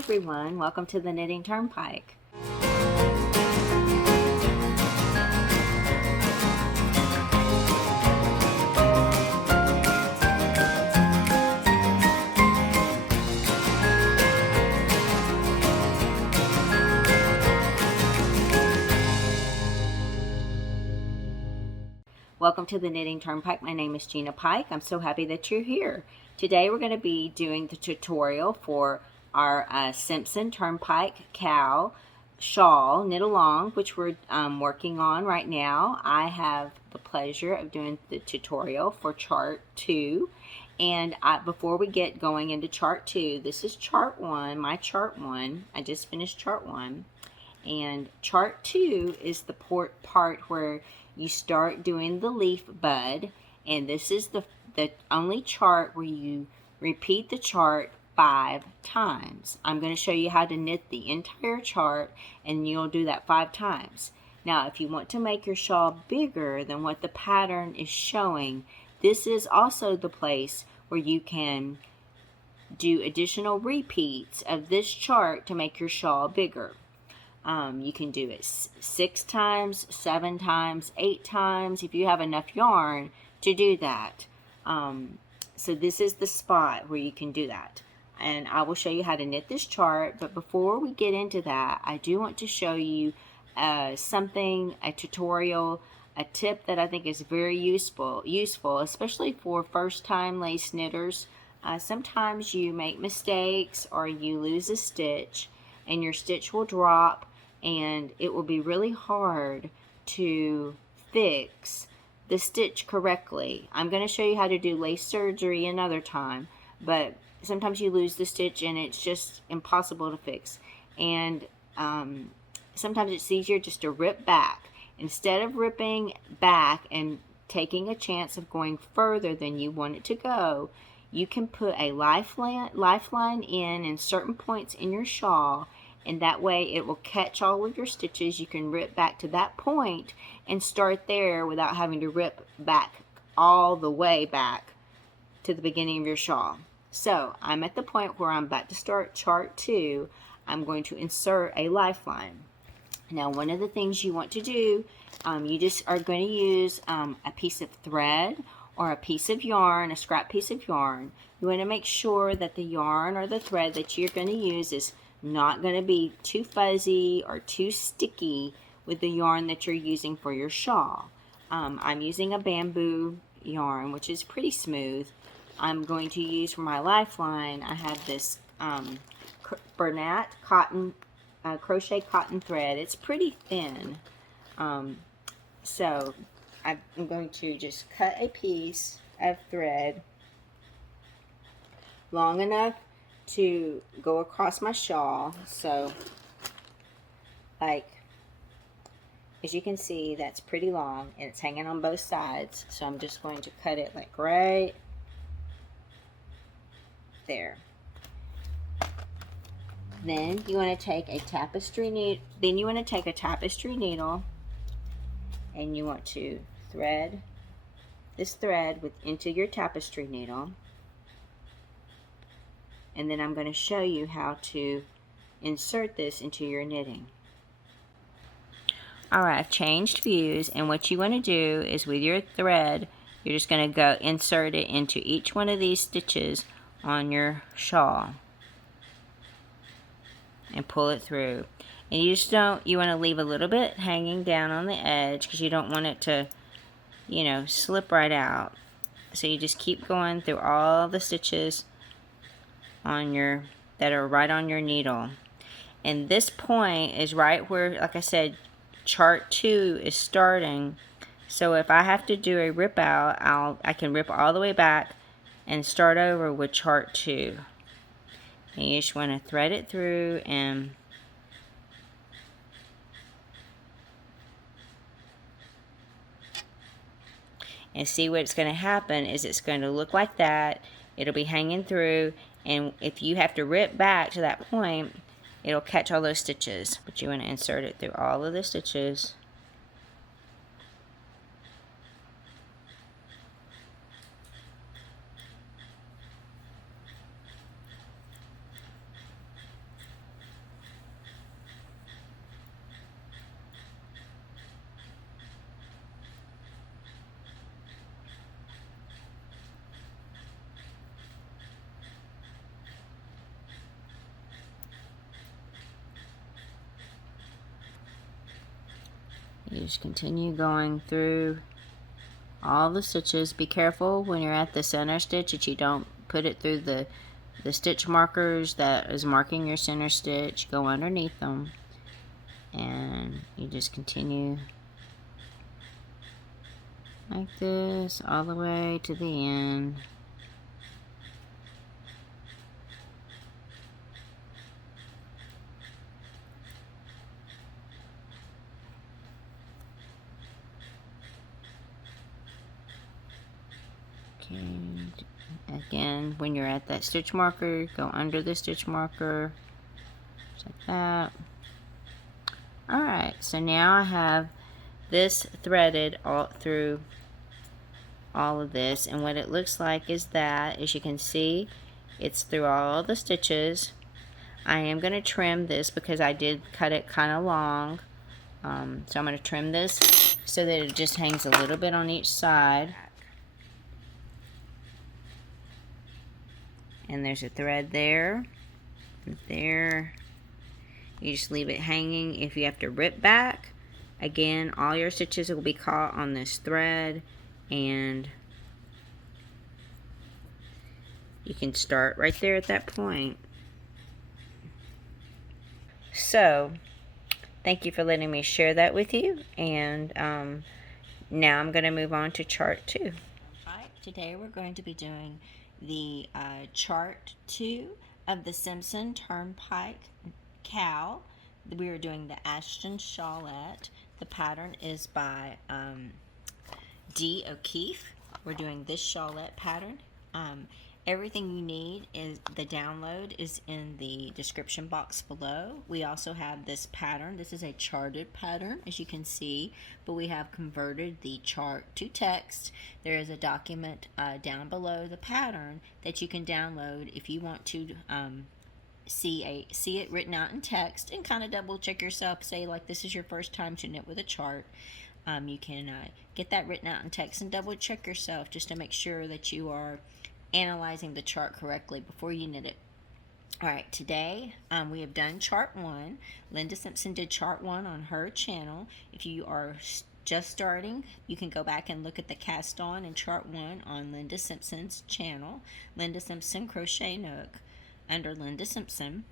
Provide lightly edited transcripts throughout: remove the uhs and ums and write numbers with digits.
everyone, welcome to the Knitting Turnpike. Welcome to the Knitting Turnpike. My name is Gina Pike. I'm so happy that you're here. Today we're going to be doing the tutorial for our Simpson TurnPikeKal shawl knit along, which we're working on right now. I have the pleasure of doing the tutorial for chart 2. And before we get going into chart 2, this is chart 1, my chart 1. I just finished chart 1. And chart 2 is the part where you start doing the leaf bud, and this is the only chart where you repeat the chart 5 times. I'm going to show you how to knit the entire chart, and you'll do that 5 times. Now, if you want to make your shawl bigger than what the pattern is showing, this is also the place where you can do additional repeats of this chart to make your shawl bigger. You can do it 6 times, 7 times, 8 times if you have enough yarn to do that. So this is the spot where you can do that. And I will show you how to knit this chart. But before we get into that, I do want to show you a tutorial, a tip that I think is very useful, especially for first-time lace knitters. Sometimes you make mistakes or you lose a stitch, and your stitch will drop, and it will be really hard to fix the stitch correctly. I'm going to show you how to do lace surgery another time, but sometimes you lose the stitch and it's just impossible to fix. And sometimes it's easier just to rip back. Instead of ripping back and taking a chance of going further than you want it to go, you can put a lifeline in certain points in your shawl, and that way it will catch all of your stitches. You can rip back to that point and start there without having to rip back all the way back to the beginning of your shawl. So I'm at the point where I'm about to start chart 2. I'm going to insert a lifeline. Now, one of the things you want to do, you just are going to use a piece of thread or a piece of yarn, a scrap piece of yarn. You want to make sure that the yarn or the thread that you're going to use is not going to be too fuzzy or too sticky with the yarn that you're using for your shawl. I'm using a bamboo yarn, which is pretty smooth. I'm going to use for my lifeline, I have this Bernat cotton, crochet cotton thread. It's pretty thin. So I'm going to just cut a piece of thread long enough to go across my shawl. So, like, as you can see, that's pretty long and it's hanging on both sides. So I'm just going to cut it like right there. Then you want to take a tapestry needle. Then you want to take a tapestry needle, and you want to thread this thread into your tapestry needle. And then I'm going to show you how to insert this into your knitting. Alright, I've changed views, and what you want to do is with your thread, you're just going to go insert it into each one of these stitches on your shawl and pull it through. And you want to leave a little bit hanging down on the edge because you don't want it to, slip right out. So you just keep going through all the stitches that are right on your needle. And this point is right where, like I said, chart 2 is starting. So if I have to do a rip out, I can rip all the way back and start over with chart 2. And you just want to thread it through and see what's going to happen is it's going to look like that. It'll be hanging through, and if you have to rip back to that point, it'll catch all those stitches. But you want to insert it through all of the stitches. You just continue going through all the stitches. Be careful when you're at the center stitch that you don't put it through the stitch markers that is marking your center stitch. Go underneath them, and you just continue like this all the way to the end. Okay. Again, when you're at that stitch marker, go under the stitch marker, just like that. Alright, so now I have this threaded all through all of this, and what it looks like is that, as you can see, it's through all the stitches. I am going to trim this because I did cut it kind of long, so I'm going to trim this so that it just hangs a little bit on each side. And there's a thread there, and there. You just leave it hanging. If you have to rip back, again, all your stitches will be caught on this thread, and you can start right there at that point. So, thank you for letting me share that with you, and now I'm going to move on to chart 2. Alright, today we're going to be doing the chart 2 of the Simpson TurnPikeKal. We are doing the Ashton Shawlette. The pattern is by Dee O'Keefe. We're doing this Shawlette pattern. Everything you need is the download is in the description box below. We also have this pattern. This is a charted pattern, as you can see, but we have converted the chart to text. There is a document down below the pattern that you can download if you want to see it written out in text and kind of double check yourself. Say like this is your first time to knit with a chart. You can get that written out in text and double check yourself just to make sure that you are analyzing the chart correctly before you knit it. Alright, today we have done chart 1. Linda Simpson did chart 1 on her channel. If you are just starting, you can go back and look at the cast on and chart 1 on Linda Simpson's channel, Linda Simpson Crochet Nook, under Linda Simpson.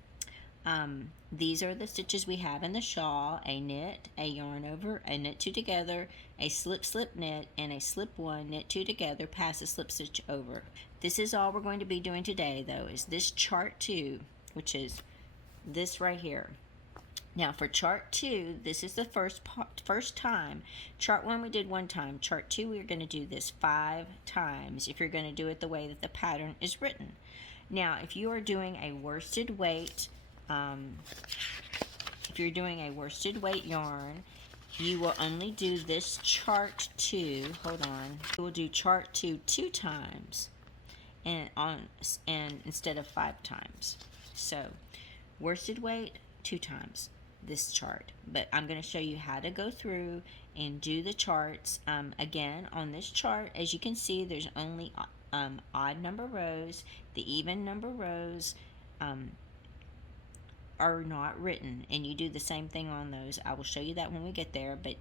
These are the stitches we have in the shawl: a knit, a yarn over, a knit 2 together, a slip slip knit, and a slip 1 knit 2 together, pass a slip stitch over. This is all we're going to be doing today, though, is this chart 2, which is this right here. Now for chart 2, this is the first time. Chart 1 we did 1 time. Chart 2 we're going to do this 5 times if you're going to do it the way that the pattern is written. Now if you are doing a worsted weight, yarn, you will only do this chart 2. Hold on. You will do chart 2 2 times, and instead of 5 times. So worsted weight 2 times this chart. But I'm going to show you how to go through and do the charts. Again, on this chart, as you can see, there's only odd number rows. The even number rows are not written, and you do the same thing on those. I will show you that when we get there, but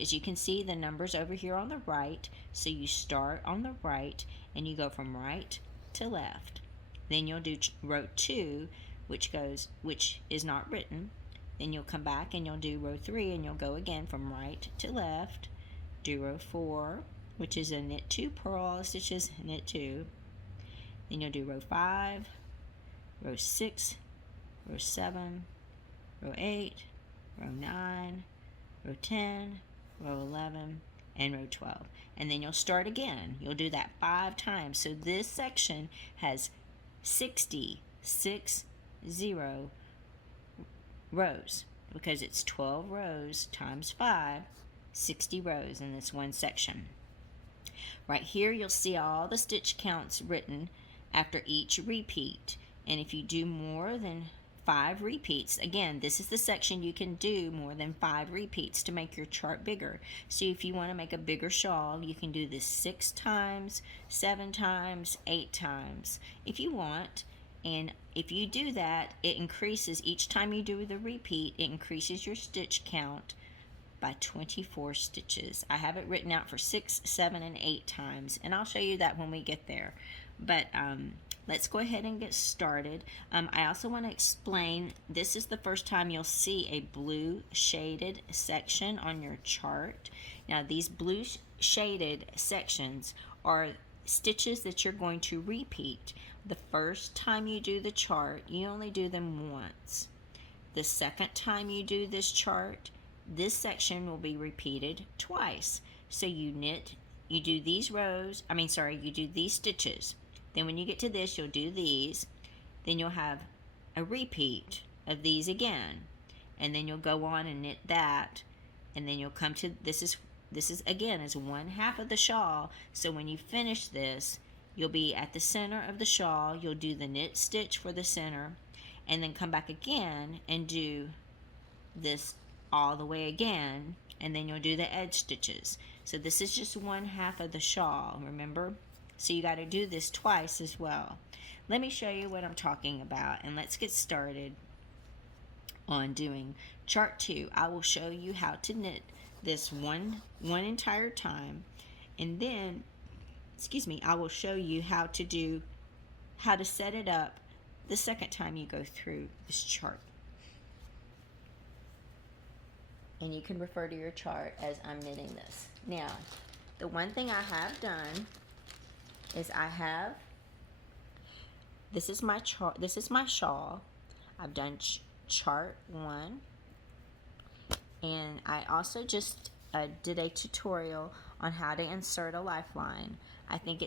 as you can see, the numbers over here on the right, so you start on the right and you go from right to left. Then you'll do row 2, which is not written. Then you'll come back and you'll do row 3, and you'll go again from right to left. Do row 4, which is a knit 2, purl all the stitches, knit 2. Then you'll do row 5, row 6, row 7, row 8, row 9, row 10, row 11, and row 12. And then you'll start again. You'll do that 5 times. So this section has 60 rows, because it's 12 rows times 5, 60 rows in this one section. Right here you'll see all the stitch counts written after each repeat. And if you do more than 5 repeats, again, this is the section you can do more than 5 repeats to make your chart bigger. So if you want to make a bigger shawl, you can do this 6 times, 7 times, 8 times if you want. And if you do that, it increases each time you do the repeat. It increases your stitch count by 24 stitches. I have it written out for 6, 7, and 8 times, and I'll show you that when we get there. But let's go ahead and get started. I also want to explain, this is the first time you'll see a blue shaded section on your chart. Now these blue shaded sections are stitches that you're going to repeat. The first time you do the chart, you only do them once. The second time you do this chart, this section will be repeated twice. So you do these rows, you do these stitches. Then when you get to this, you'll do these. Then you'll have a repeat of these again. And then you'll go on and knit that. And then you'll come to, this is again is 1/2 of the shawl. So when you finish this, you'll be at the center of the shawl. You'll do the knit stitch for the center. And then come back again and do this all the way again. And then you'll do the edge stitches. So this is just 1/2 of the shawl, remember? So you got to do this twice as well. Let me show you what I'm talking about, and let's get started on doing chart 2. I will show you how to knit this one entire time, and then I will show you how to set it up the second time you go through this chart. And you can refer to your chart as I'm knitting this. Now, the one thing I have done is this is my chart, this is my shawl. I've done chart 1, and I also just did a tutorial on how to insert a lifeline. I think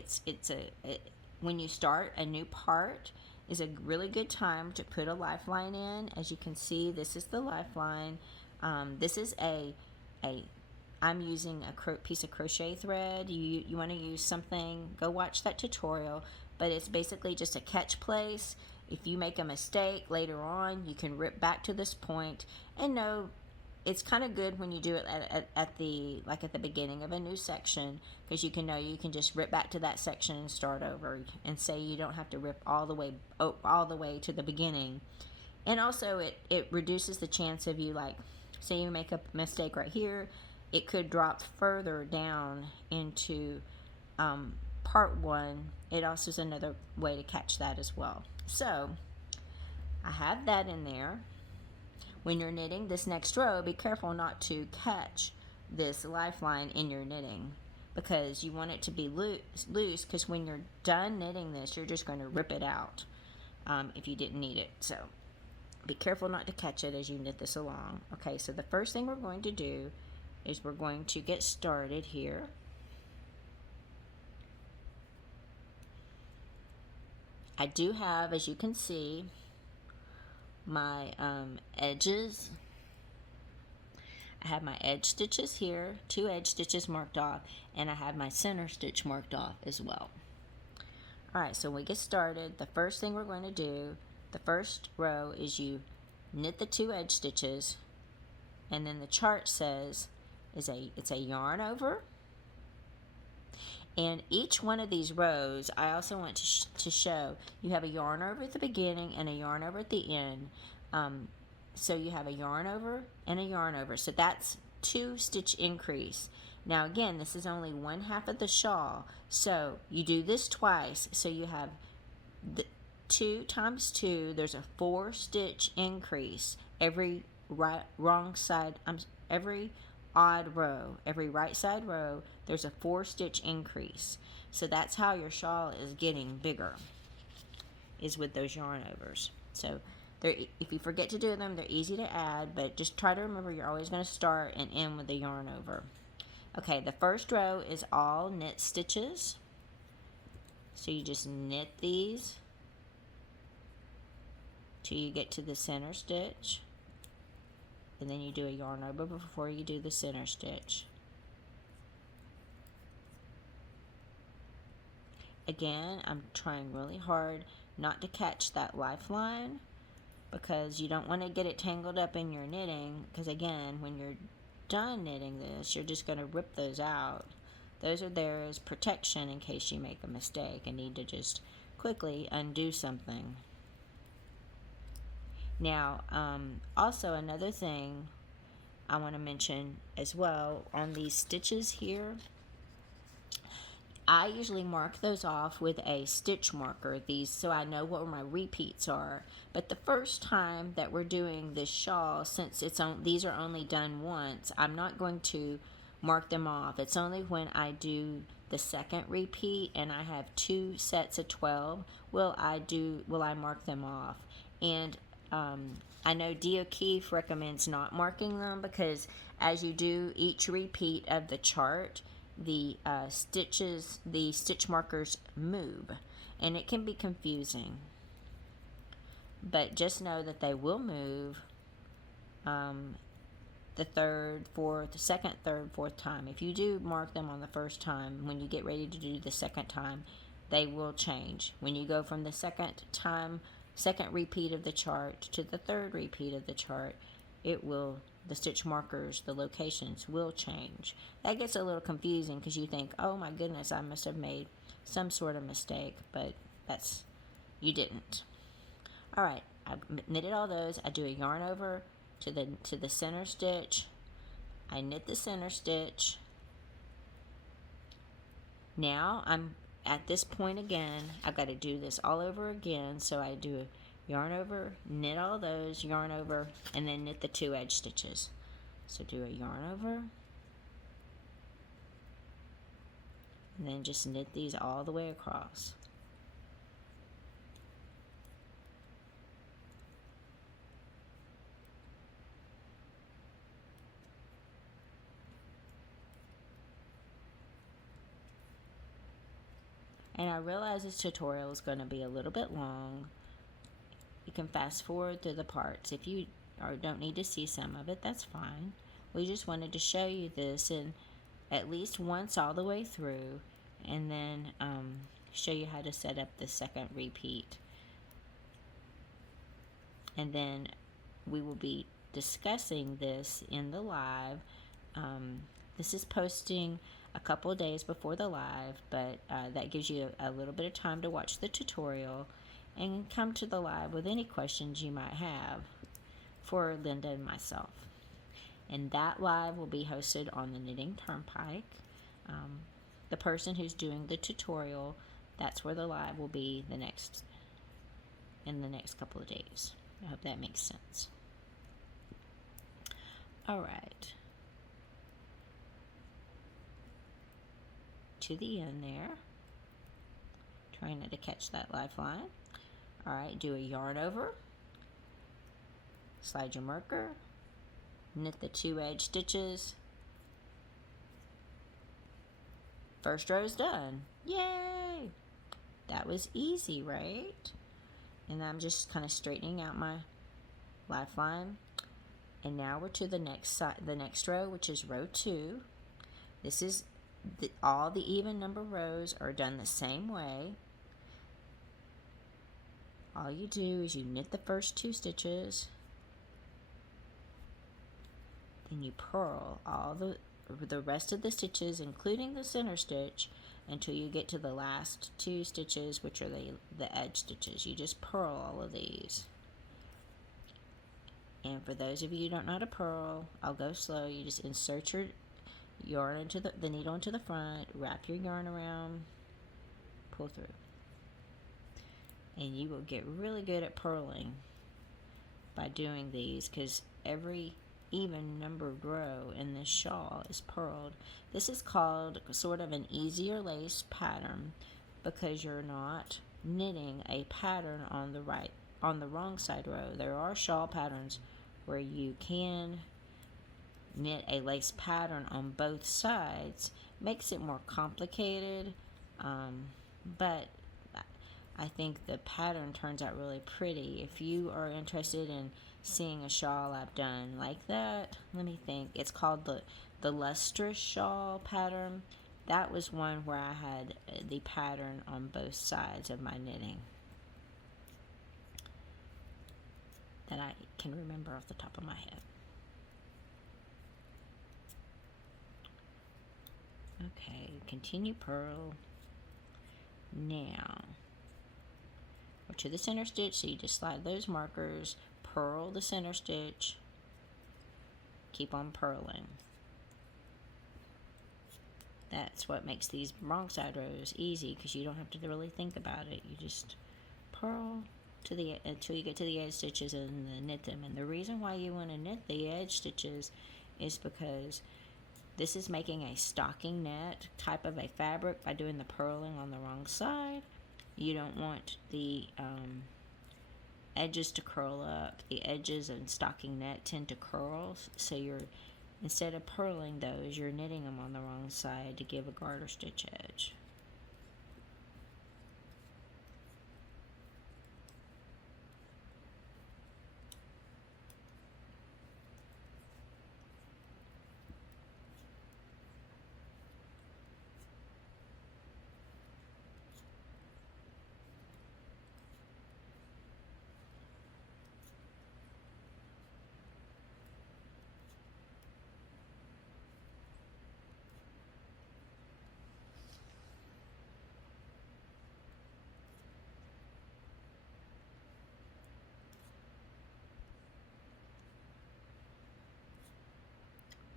when you start a new part is a really good time to put a lifeline in. As you can see, this is the lifeline. This is I'm using a piece of crochet thread. You want to use something, go watch that tutorial, but it's basically just a catch place. If you make a mistake later on, you can rip back to this point and know it's kind of good when you do it at the beginning of a new section, because you can just rip back to that section and start over, and say you don't have to rip all the way to the beginning. And also it reduces the chance of you, like, say you make a mistake right here, it could drop further down into part 1. It also is another way to catch that as well. So I have that in there. When you're knitting this next row, be careful not to catch this lifeline in your knitting, because you want it to be loose, because when you're done knitting this, you're just going to rip it out if you didn't need it. So be careful not to catch it as you knit this along. Okay, so the first thing we're going to do is we're going to get started here. I do have, as you can see, my edges. I have my edge stitches here, 2 edge stitches marked off, and I have my center stitch marked off as well. Alright, so when we get started, the first thing we're going to do, the first row, is you knit the 2 edge stitches, and then the chart says it's a yarn over. And each one of these rows, I also want to show you have a yarn over at the beginning and a yarn over at the end. So you have a yarn over and a yarn over. So that's 2 stitch increase. Now again, this is only 1/2 of the shawl. So you do this twice. So you have the 2 times 2. There's a 4 stitch increase every every odd row, every right side row, there's a 4 stitch increase. So that's how your shawl is getting bigger, is with those yarn overs. So if you forget to do them, they're easy to add, but just try to remember you're always going to start and end with the yarn over. Okay, the first row is all knit stitches. So you just knit these till you get to the center stitch. And then you do a yarn over before you do the center stitch. Again, I'm trying really hard not to catch that lifeline, because you don't want to get it tangled up in your knitting, because again, when you're done knitting this, you're just going to rip those out. Those are there as protection in case you make a mistake and need to just quickly undo something. Now, also another thing, I want to mention as well, on these stitches here, I usually mark those off with a stitch marker, these, so I know where my repeats are. But the first time that we're doing this shawl, since these are only done once, I'm not going to mark them off. It's only when I do the second repeat and I have 2 sets of 12 will I mark them off. And I know Dee O'Keefe recommends not marking them, because as you do each repeat of the chart, the stitch markers move, and it can be confusing. But just know that they will move the second, third, fourth time. If you do mark them on the first time, when you get ready to do the second time, they will change. When you go from the second repeat of the chart to the third repeat of the chart, the stitch markers, the locations will change. That gets a little confusing because you think, oh my goodness, I must have made some sort of mistake, but you didn't. All right, I've knitted all those. I do a yarn over to the center stitch. I knit the center stitch. Now I'm at this point again. I've got to do this all over again, so I do a yarn over, knit all those, yarn over, and then knit the 2 edge stitches. So do a yarn over, and then just knit these all the way across. And I realize this tutorial is going to be a little bit long. You can fast forward through the parts. If you don't need to see some of it, that's fine. We just wanted to show you this and at least once all the way through, and then show you how to set up the second repeat. And then we will be discussing this in the live. This is posting a couple of days before the live, but that gives you a little bit of time to watch the tutorial and come to the live with any questions you might have for Linda and myself. And that live will be hosted on the Knitting Turnpike. The person who's doing the tutorial, that's where the live will be in the next couple of days. I hope that makes sense. All right. To the end there. Trying not to catch that lifeline. All right, do a yarn over. Slide your marker. Knit the 2 edge stitches. First row's done. Yay! That was easy, right? And I'm just kind of straightening out my lifeline. And now we're to the next row, which is row 2. This is all the even number rows are done the same way. All you do is you knit the first 2 stitches, then you purl all the rest of the stitches, including the center stitch, until you get to the last 2 stitches, which are the edge stitches. You just purl all of these. And for those of you who don't know how to purl, I'll go slow. You just insert your yarn into the needle into the front, wrap your yarn around, pull through. And you will get really good at purling by doing these, because every even numbered row in this shawl is purled. This is called sort of an easier lace pattern because you're not knitting a pattern on the wrong side row. There are shawl patterns where you can knit a lace pattern on both sides. Makes it more complicated, but I think the pattern turns out really pretty. If you are interested in seeing a shawl I've done like that, let me think. It's called the lustrous shawl pattern. That was one where I had the pattern on both sides of my knitting that I can remember off the top of my head. Okay, continue purl. Now we're to the center stitch, so you just slide those markers, purl the center stitch, keep on purling. That's what makes these wrong side rows easy, because you don't have to really think about it. You just purl to the until you get to the edge stitches and then knit them. And the reason why you want to knit the edge stitches is because this is making a stocking net type of a fabric by doing the purling on the wrong side. You don't want the edges to curl up. The edges in stocking net tend to curl, so instead of purling those, you're knitting them on the wrong side to give a garter stitch edge.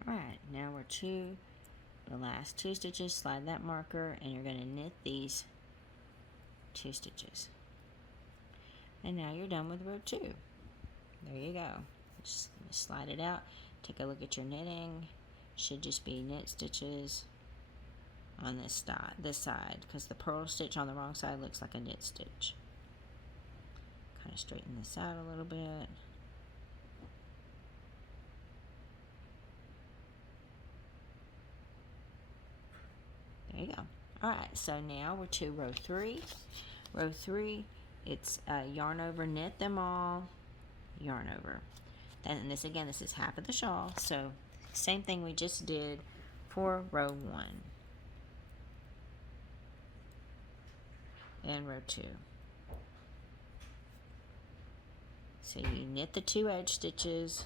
Alright, now we're to the last 2 stitches. Slide that marker and you're going to knit these 2 stitches. And now you're done with row 2. There you go. Just slide it out. Take a look at your knitting. Should just be knit stitches on this side, because the purl stitch on the wrong side looks like a knit stitch. Kind of straighten this out a little bit. There you go. Alright, so now we're to row 3. Row 3, it's yarn over, knit them all, yarn over. And this again, this is half of the shawl, so same thing we just did for row 1 and row 2. So you knit the 2 edge stitches.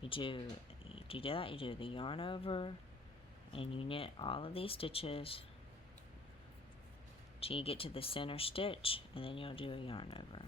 You do that, you do the yarn over, and you knit all of these stitches till you get to the center stitch, and then you'll do a yarn over.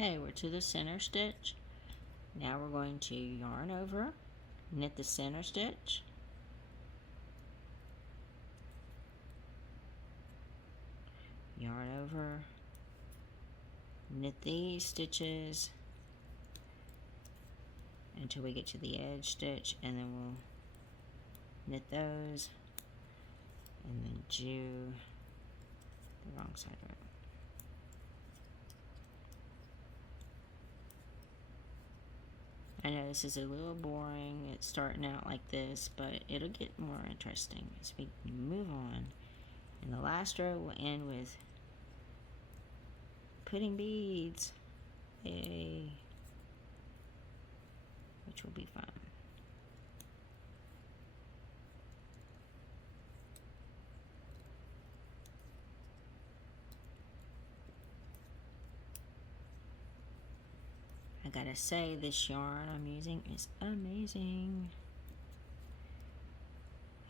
Okay, we're to the center stitch. Now we're going to yarn over, knit the center stitch, yarn over, knit these stitches until we get to the edge stitch, and then we'll knit those and then do the wrong side row. I know this is a little boring, it's starting out like this, but it'll get more interesting as we move on. And the last row will end with putting beads, yay, which will be fun. I gotta say, this yarn I'm using is amazing.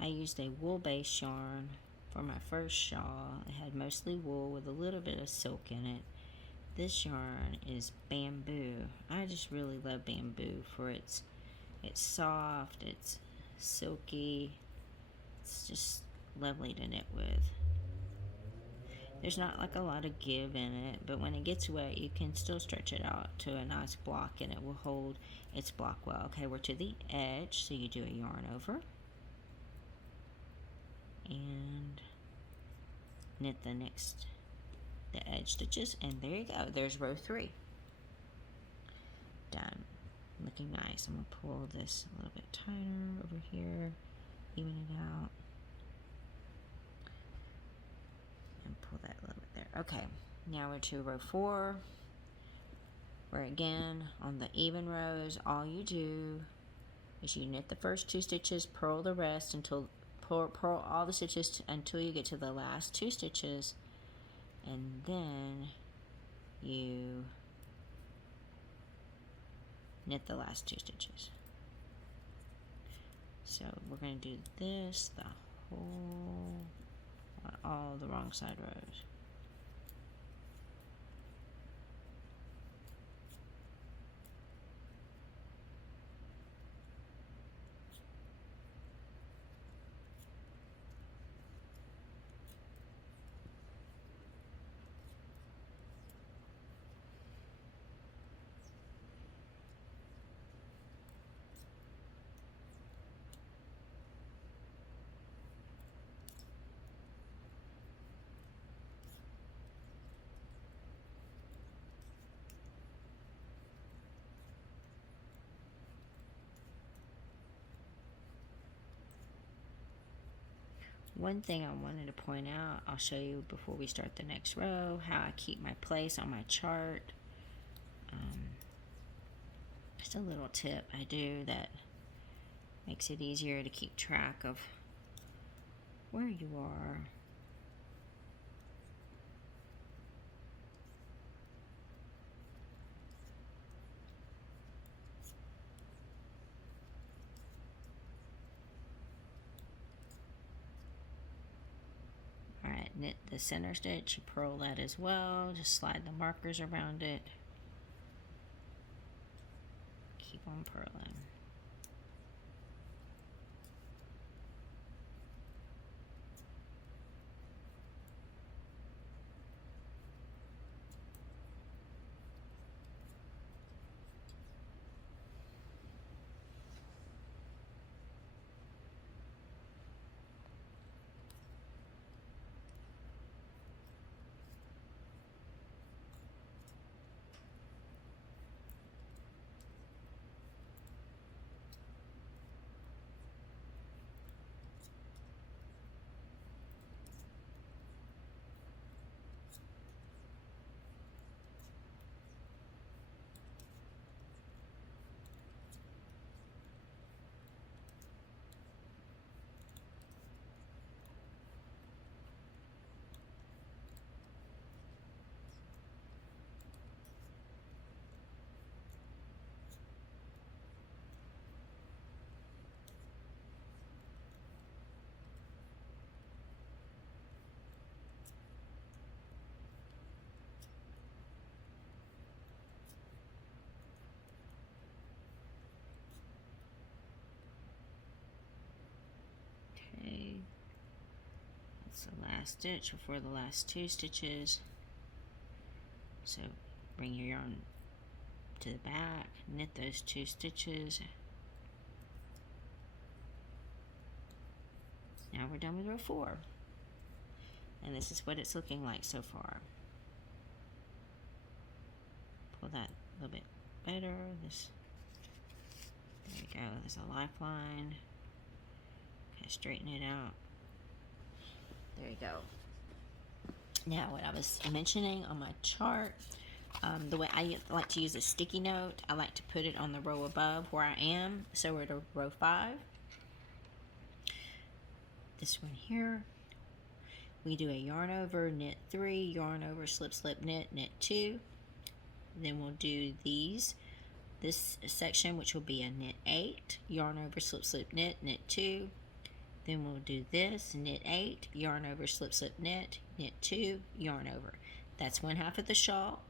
I used a wool-based yarn for my first shawl. It had mostly wool with a little bit of silk in it. This yarn is bamboo. I just really love bamboo for it's soft, it's silky, it's just lovely to knit with. There's not like a lot of give in it, but when it gets wet, you can still stretch it out to a nice block and it will hold its block well. Okay, we're to the edge, so you do a yarn over and knit the edge stitches, and there you go. There's row 3. Done. Looking nice. I'm going to pull this a little bit tighter over here, even it out. Pull that a little bit there. Okay, now we're to row 4, where again on the even rows, all you do is you knit the first 2 stitches, purl the rest until purl all the stitches until you get to the last 2 stitches, and then you knit the last 2 stitches. So we're going to do this the whole on all the wrong side rows. One thing I wanted to point out, I'll show you before we start the next row, how I keep my place on my chart. Just a little tip I do that makes it easier to keep track of where you are. Alright, knit the center stitch, you purl that as well, just slide the markers around it. Keep on purling. Okay, that's the last stitch before the last 2 stitches. So bring your yarn to the back, knit those 2 stitches. Now we're done with row 4. And this is what it's looking like so far. Pull that a little bit better. There we go, there's a lifeline. Okay, straighten it out. There you go. Now, what I was mentioning on my chart, the way I like to use a sticky note, I like to put it on the row above where I am. So we're at row 5. This one here, we do a yarn over, knit 3, yarn over, slip, slip, knit, knit 2. Then we'll do this section, which will be a knit 8, yarn over, slip, slip, knit, knit 2. Then we'll do this, knit 8, yarn over, slip, slip, knit, knit 2, yarn over. That's one half of the shawl.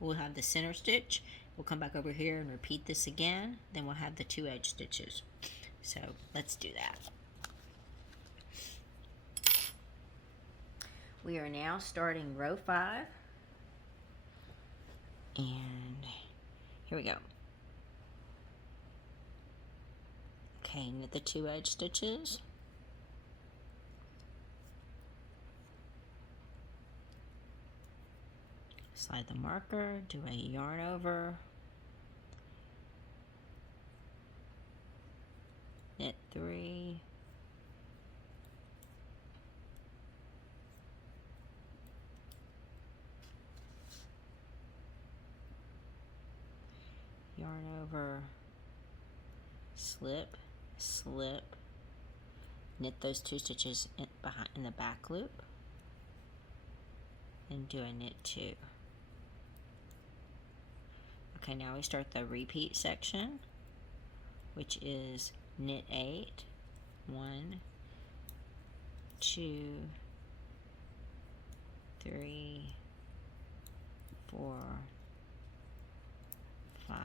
We'll have the center stitch. We'll come back over here and repeat this again. Then we'll have the 2 edge stitches. So let's do that. We are now starting row 5, and here we go. Okay, knit the 2 edge stitches. Slide the marker, do a yarn over, knit 3, yarn over, slip, slip, knit those 2 stitches in the back loop, and do a knit 2. Okay, now we start the repeat section, which is knit 8, 1, 2, 3, 4, 5,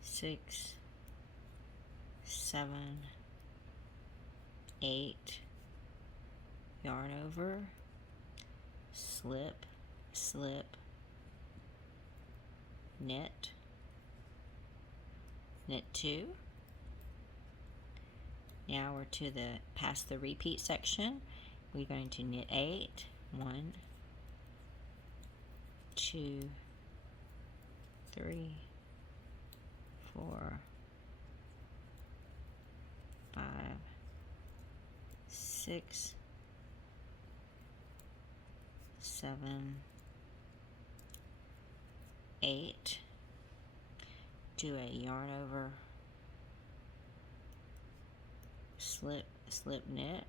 6, 7, 8, yarn over, slip, slip, knit, knit 2. Now we're to the past the repeat section. We're going to knit 8, 1, 2, 3, 4, 5, 6, 7, 8, do a yarn over, slip, slip, knit,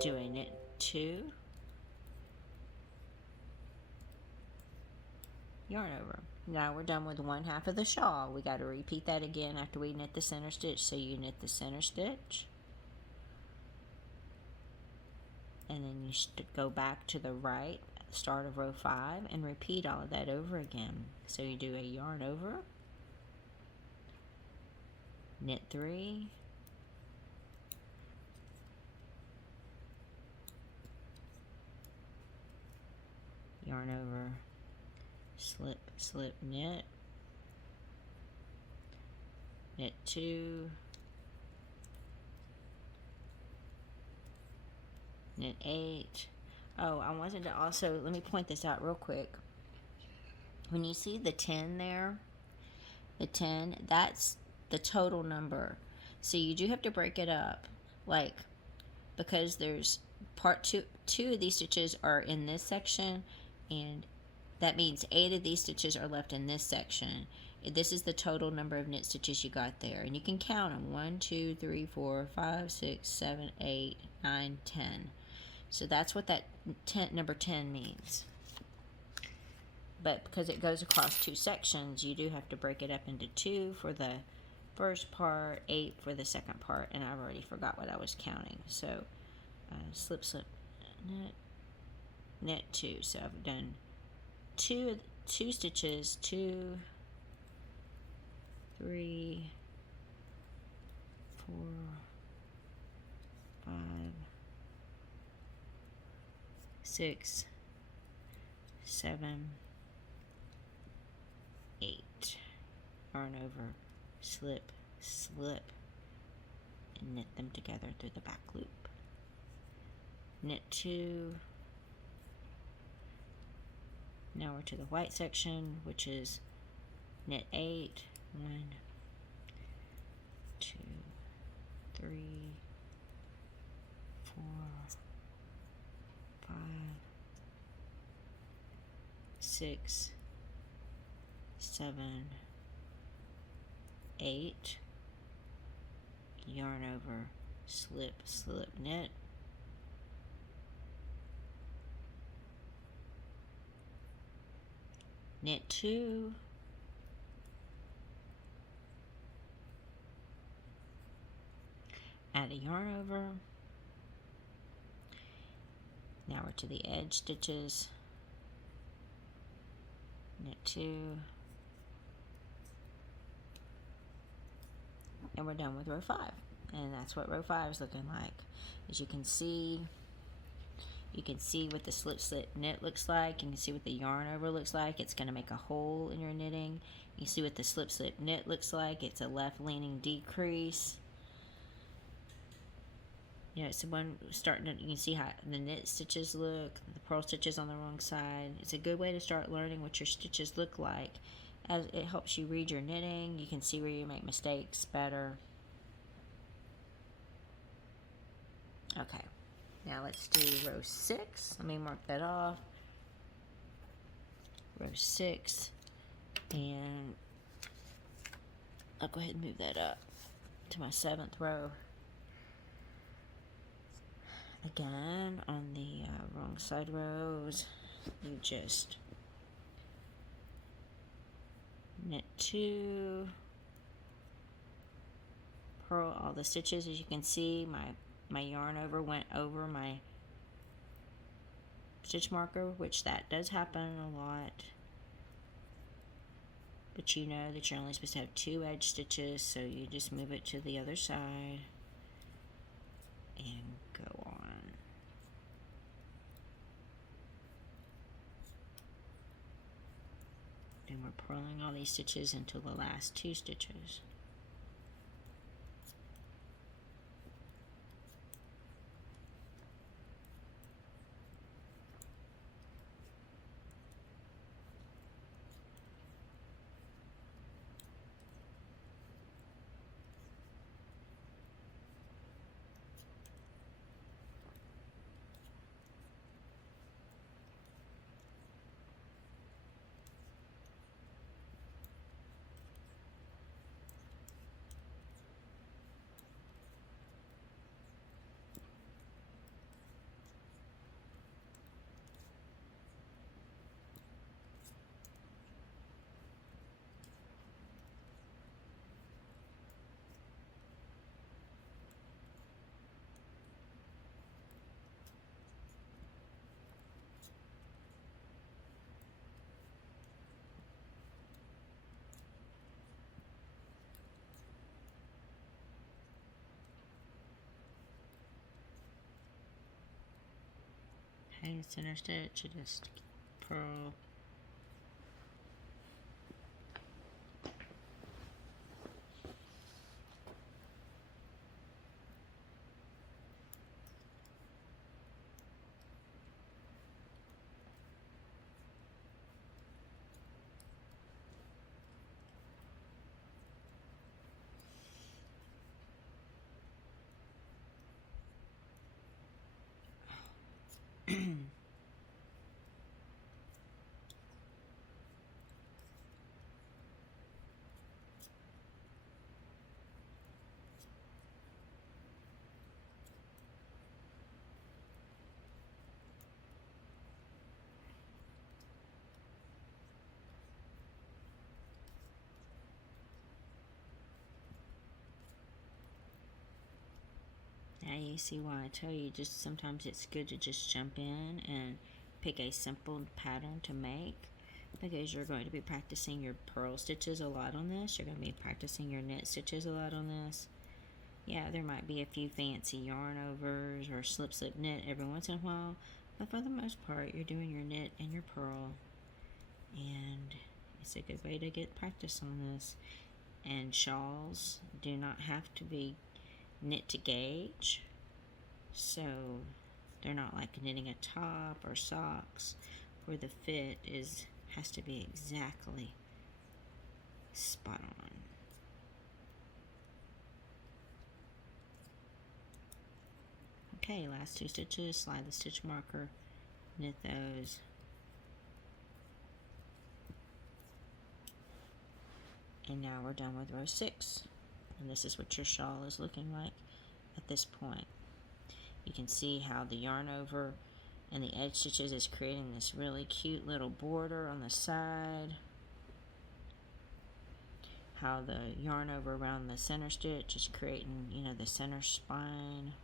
do a knit 2, yarn over. Now we're done with 1/2 of the shawl. We got to repeat that again after we knit the center stitch. So you knit the center stitch, and then you go back to the right, start of row 5, and repeat all of that over again. So you do a yarn over, knit 3, yarn over, slip, slip, knit, knit 2, knit 8. Oh, I wanted to also, let me point this out real quick. When you see the 10 there, the 10, that's the total number. So you do have to break it up, like, because there's part two of these stitches are in this section, and that means 8 of these stitches are left in this section. This is the total number of knit stitches you got there, and you can count them: 1, 2, 3, 4, 5, 6, 7, 8, 9, 10. So that's what that number 10 means. But because it goes across 2 sections, you do have to break it up into 2 for the first part, 8 for the second part, and I've already forgot what I was counting. So slip, slip, knit, knit 2. So I've done two stitches, 2, 3, 4, 5, 6, 7, 8. Yarn over, slip, slip, and knit them together through the back loop. Knit 2. Now we're to the white section, which is knit 8, 1, 2, 3, 4, 5, 6, 7, 8, yarn over, slip, slip, knit, knit 2, add a yarn over. Now we're to the edge stitches, knit 2, and we're done with row 5. And that's what row 5 is looking like. As you can see what the slip knit looks like. You can see what the yarn over looks like. It's going to make a hole in your knitting. You see what the slip knit looks like. It's a left leaning decrease. You know, it's the one starting to, you can see how the knit stitches look, the purl stitches on the wrong side. It's a good way to start learning what your stitches look like, as it helps you read your knitting. You can see where you make mistakes better. Okay, now let's do row 6. Let me mark that off. Row 6, and I'll go ahead and move that up to my 7th row. Again, on the wrong side rows, you just knit 2, purl all the stitches. As you can see, my yarn over went over my stitch marker, which that does happen a lot, but you know that you're only supposed to have 2 edge stitches, so you just move it to the other side and go on. And we're purling all these stitches until the last 2 stitches. Okay, center stitch, you just purl. Now you see why I tell you, just sometimes it's good to just jump in and pick a simple pattern to make, because you're going to be practicing your purl stitches a lot on this. You're going to be practicing your knit stitches a lot on this. Yeah, there might be a few fancy yarn overs or slip knit every once in a while, but for the most part you're doing your knit and your purl, and it's a good way to get practice on this. And shawls do not have to be knit to gauge, so they're not like knitting a top or socks where the fit has to be exactly spot on. Okay, last 2 stitches, slide the stitch marker, knit those, and now we're done with row 6. And this is what your shawl is looking like at this point. You can see how the yarn over and the edge stitches is creating this really cute little border on the side. How the yarn over around the center stitch is creating, you know, the center spine.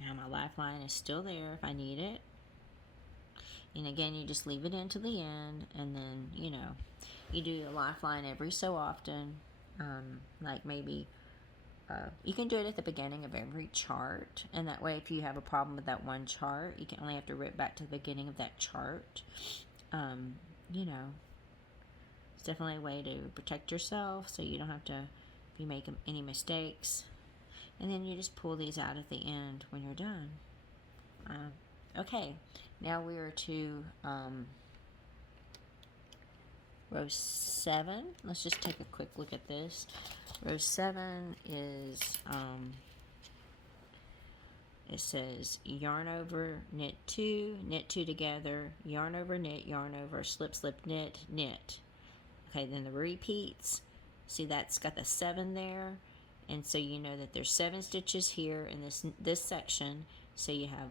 Now my lifeline is still there if I need it. And again, you just leave it in to the end, and then, you know, you do a lifeline every so often. Like maybe you can do it at the beginning of every chart, and that way if you have a problem with that one chart, you can only have to rip back to the beginning of that chart. You know, it's definitely a way to protect yourself so you don't have to, if you make any mistakes. And then you just pull these out at the end when you're done. Okay, now we are to row 7. Let's just take a quick look at this. Row 7 is, it says yarn over, knit 2 together, yarn over, slip, slip, knit, knit. Okay, then the repeats, see that's got the 7 there, and so you know that there's 7 stitches here in this section, so you have,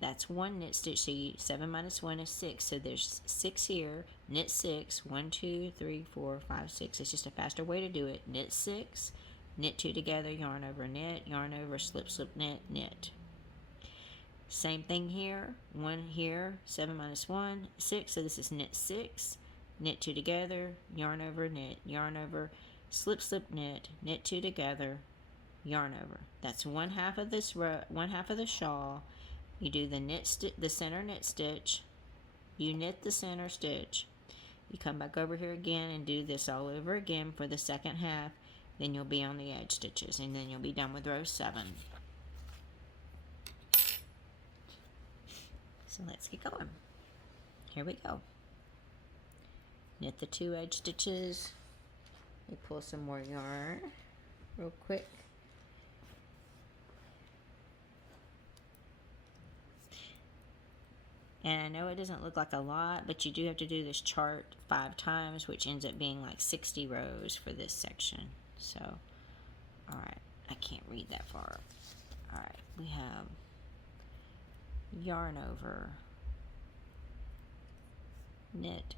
that's 1 knit stitch, so 7 minus 1 is 6, so there's 6 here, knit 6, 1, 2, 3, 4, 5, 6, it's just a faster way to do it, knit 6, knit 2 together, yarn over, slip, slip, knit, knit. Same thing here, 1 here, 7 minus 1, 6, so this is knit 6, knit 2 together, yarn over, slip, slip, knit 2 together, yarn over. That's one half of this row, one half of the shawl. You do the center knit stitch, you knit the center stitch, you come back over here again and do this all over again for the second half, then you'll be on the edge stitches, and then you'll be done with row 7. So let's get going. Here we go. Knit the 2 edge stitches. We pull some more yarn real quick. And I know it doesn't look like a lot, but you do have to do this chart 5 times, which ends up being like 60 rows for this section. So, alright, I can't read that far. Alright, we have yarn over, knit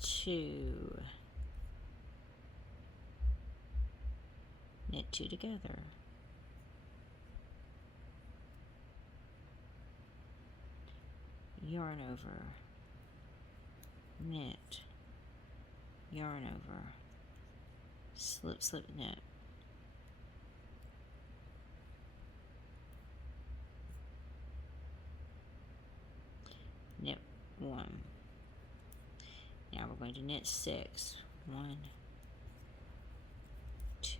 2, knit 2 together, yarn over, knit, yarn over, slip, slip, knit, knit 1. Now we're going to knit 6. 1, 2,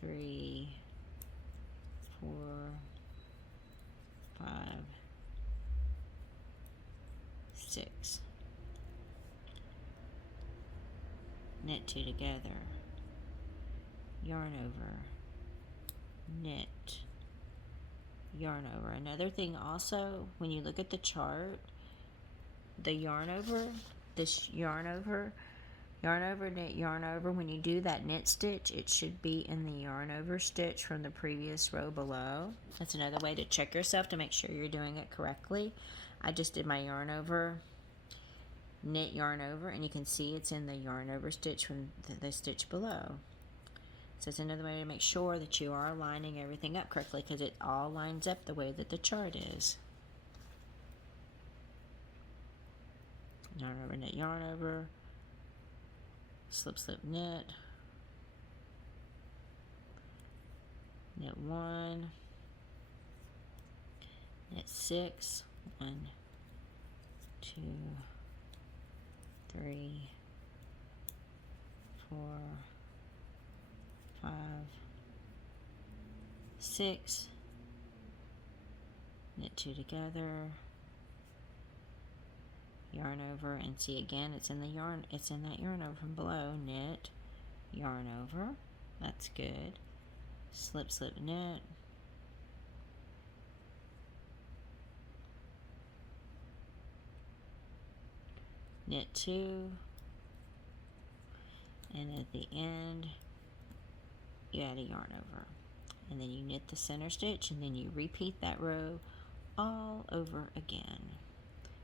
3, 4, 5, 6. Knit 2 together, yarn over, knit, yarn over. Another thing also, when you look at the chart, the yarn over, this yarn over, knit, yarn over, when you do that knit stitch, it should be in the yarn over stitch from the previous row below. That's another way to check yourself to make sure you're doing it correctly. I just did my yarn over, knit, yarn over, and you can see it's in the yarn over stitch from the stitch below. So it's another way to make sure that you are lining everything up correctly, because it all lines up the way that the chart is. Yarn over, knit, yarn over, slip, slip, knit, knit 1, knit 6, 1, 2, 3, 4, 5, 6, knit 2 together, yarn over, and see again it's in the yarn, it's in that yarn over from below, knit, yarn over, that's good, slip, slip, knit, knit 2, and at the end you add a yarn over, and then you knit the center stitch, and then you repeat that row all over again.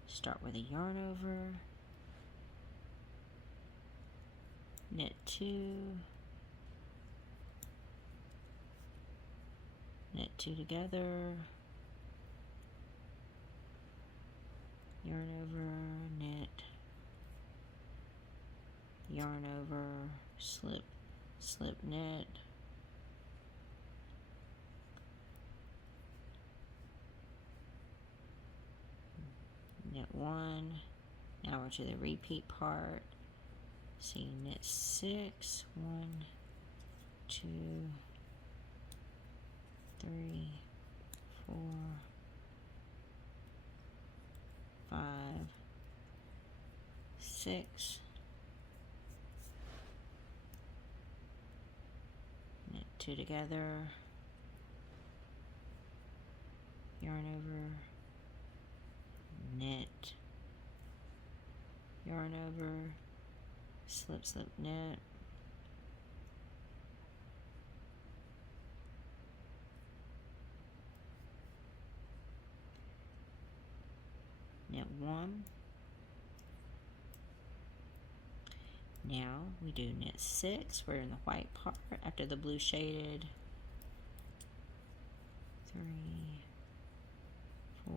Start with a yarn over, knit 2, knit 2 together, yarn over, knit, yarn over, slip, slip, knit, knit 1. Now we're to the repeat part. So you knit 6, 1, 2, 3, 4, 5, 6, knit 2 together, yarn over, knit, yarn over, slip, slip, knit, knit 1. Now we do knit 6. We're in the white part after the blue shaded. 3, 4,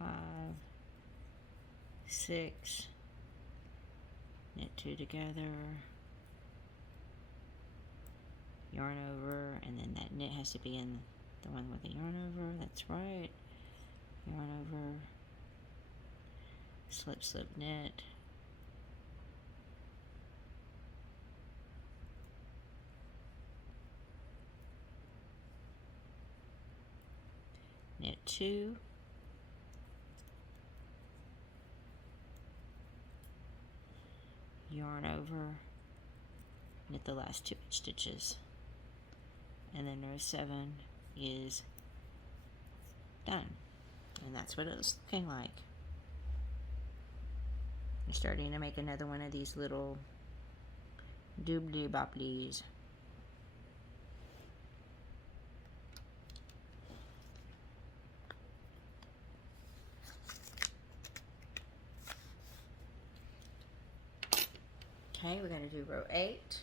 5, 6, knit 2 together, yarn over, and then that knit has to be in the one with the yarn over. That's right. Yarn over, slip, slip, knit, knit 2, yarn over, knit the last 2 stitches, and then row 7 is done. And that's what it's looking like. I'm starting to make another one of these little doobly boblies. Okay, we're going to do row 8,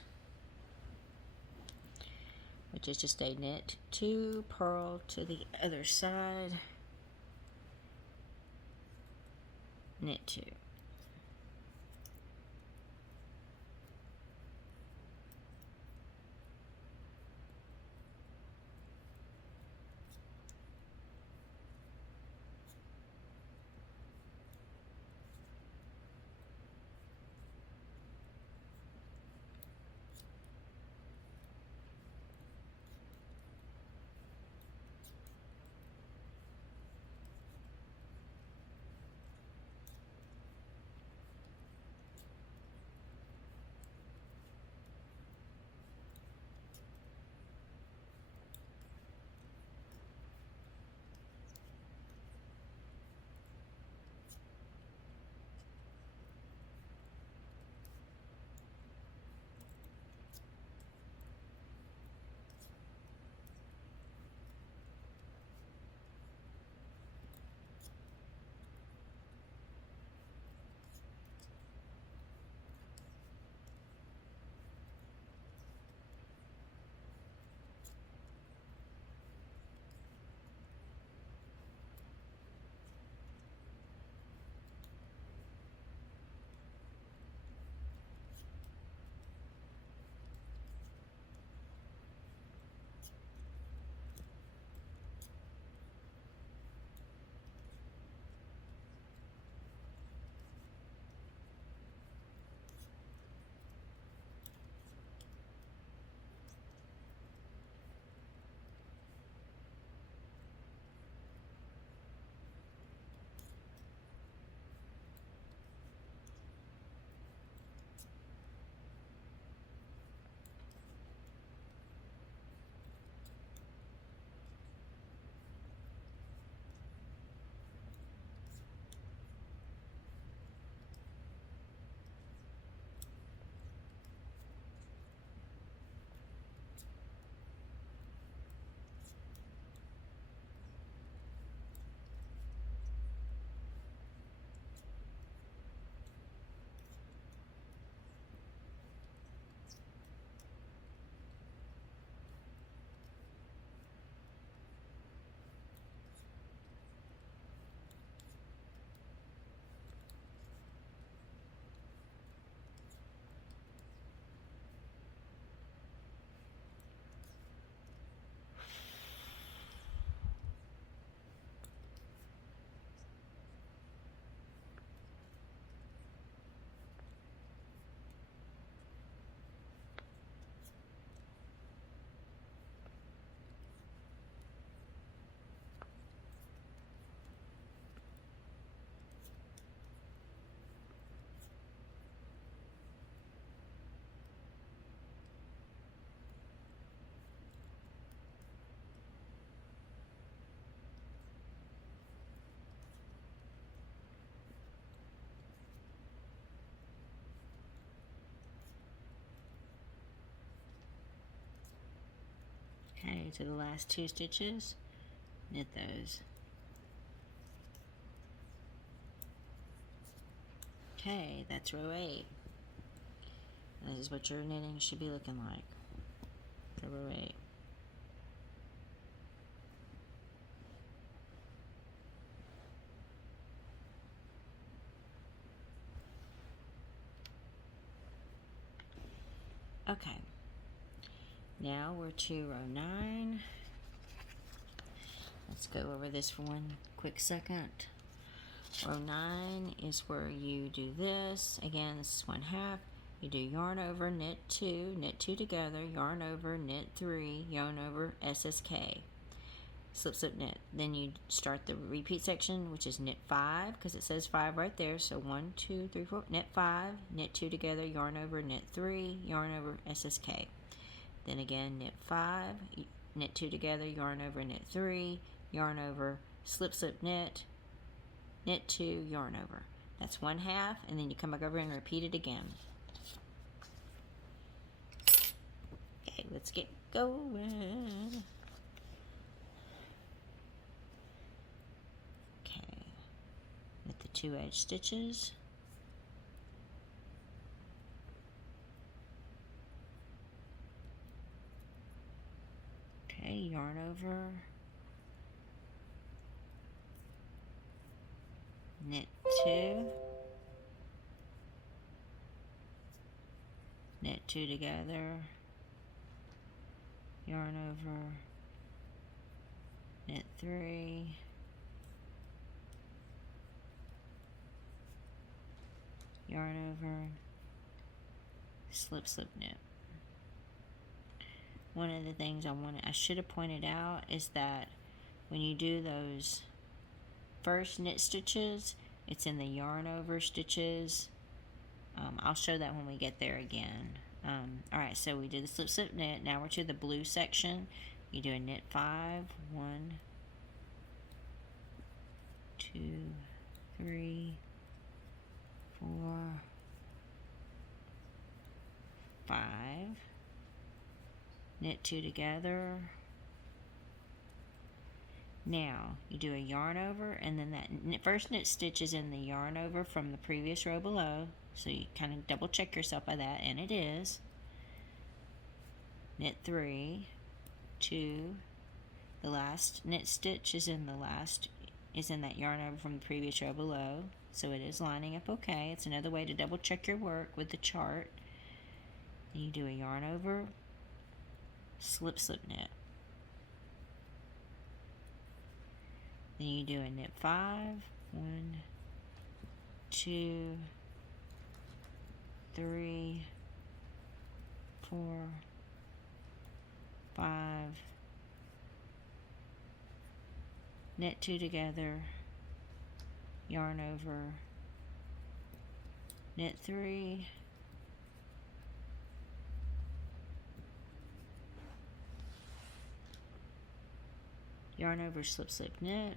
which is just a knit 2, purl to the other side, knit 2. Okay, to the last 2 stitches, knit those. Okay, that's row 8. This is what your knitting should be looking like for row 8. Okay, now we're to row 9. Let's go over this for one quick second. Row 9 is where you do this. Again, this is 1/2. You do yarn over, knit 2 together, yarn over, knit 3, yarn over, SSK. Slip, slip, knit. Then you start the repeat section, which is knit 5, because it says 5 right there. So 1, 2, 3, 4, knit 5, knit 2 together, yarn over, knit 3, yarn over, SSK. Then again, knit 5, knit 2 together, yarn over, knit 3, yarn over, slip, slip, knit, knit 2, yarn over. That's 1/2, and then you come back over and repeat it again. Okay, let's get going. Okay, with the 2 edge stitches. Okay, yarn over, knit 2, knit 2 together, yarn over, knit 3, yarn over, slip, slip, knit. One of the things I should have pointed out is that when you do those first knit stitches, it's in the yarn over stitches. I'll show that when we get there again. Alright, so we did the slip, slip, knit. Now we're to the blue section. You do a knit 5, 1, 2, 3, 4, 5, knit 2 together. Now you do a yarn over, and then that first knit stitch is in the yarn over from the previous row below, so you kind of double check yourself by that, and it is. Knit 3, 2, the last knit stitch is in that yarn over from the previous row below, so it is lining up okay. It's another way to double check your work with the chart. And you do a yarn over, slip, slip, knit. Then you do a knit 5, 1, 2, 3, 4, 5, knit 2 together, yarn over, knit 3, yarn over, slip, slip, knit,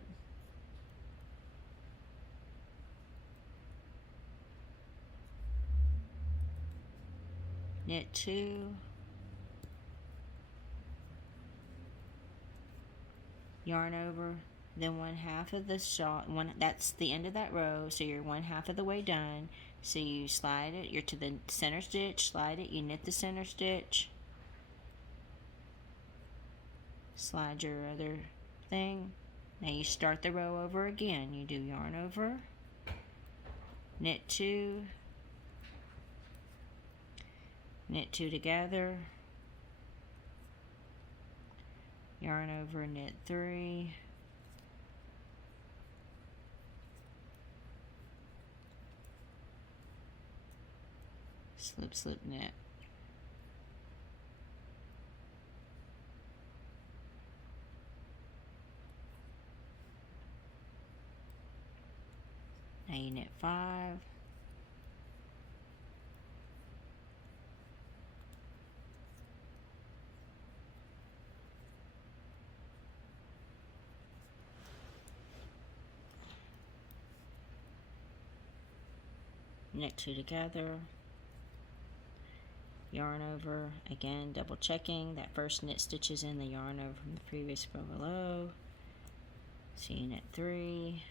knit 2, yarn over, then 1/2 of the shawl, that's the end of that row, so you're 1/2 of the way done. So you slide it, you're to the center stitch, slide it, you knit the center stitch, slide your other thing. Now you start the row over again. You do yarn over, knit 2, knit 2 together, yarn over, knit 3, slip, slip, knit. Now you knit 5, knit 2 together, yarn over, again double checking that first knit stitch is in the yarn over from the previous row below. So you knit 3,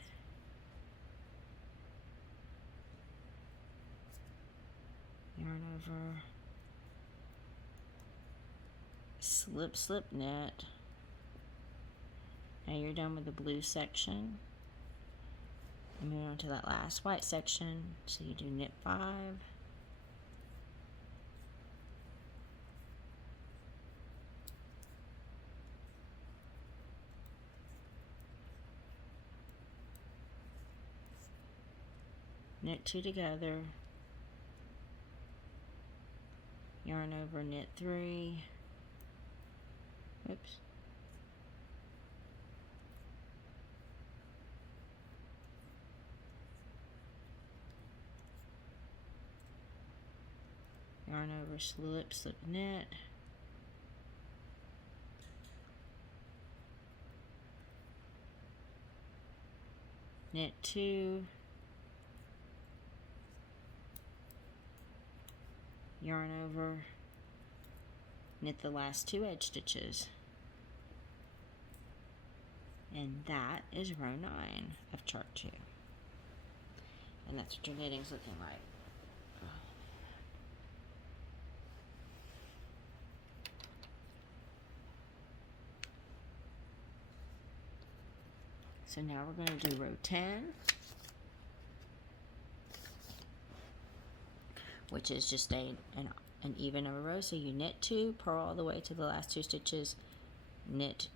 yarn over, slip, slip, knit. Now you're done with the blue section. And move on to that last white section. So you do knit 5, knit 2 together, yarn over, knit 3, oops, yarn over, slip, slip, knit, knit 2, yarn over, knit the last 2 edge stitches, and that is row 9 of chart 2, and that's what your knitting's looking like. So now we're going to do row 10, which is just an even number row. So you knit 2, purl all the way to the last 2 stitches, knit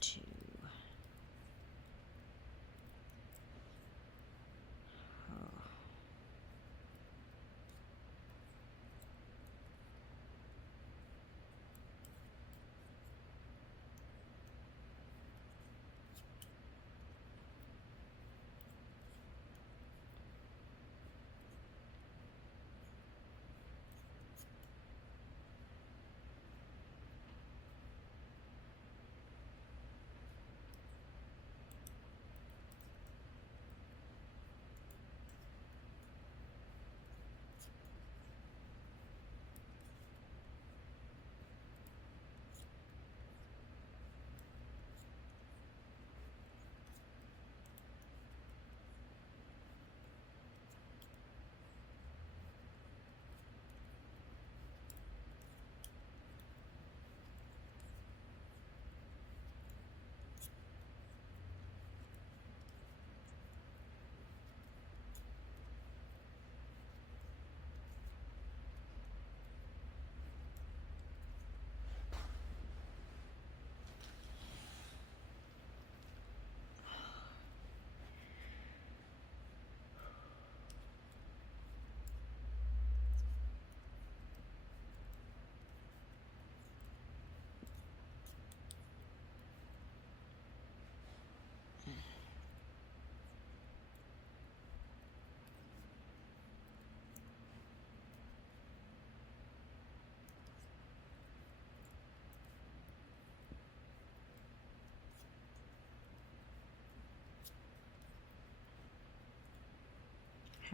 2.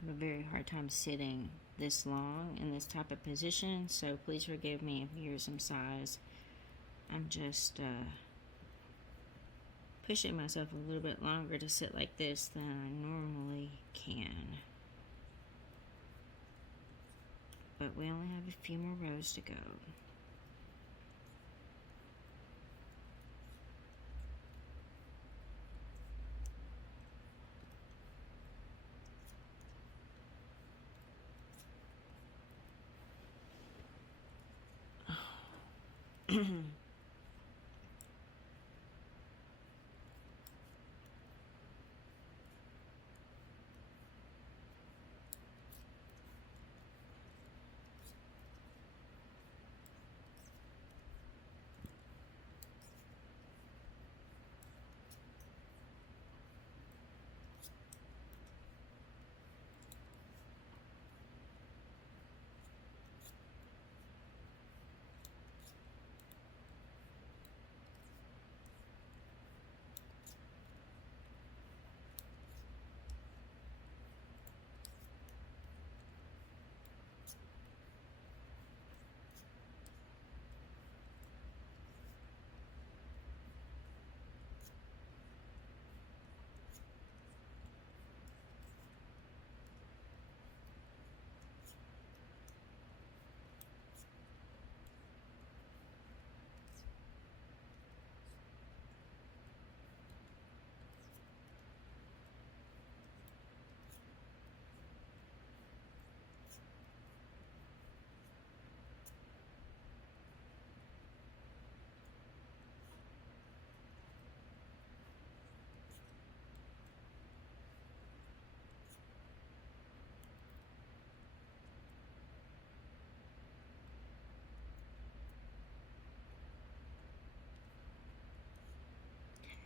Have a very hard time sitting this long in this type of position, so please forgive me if you're some size. I'm just pushing myself a little bit longer to sit like this than I normally can. But we only have a few more rows to go.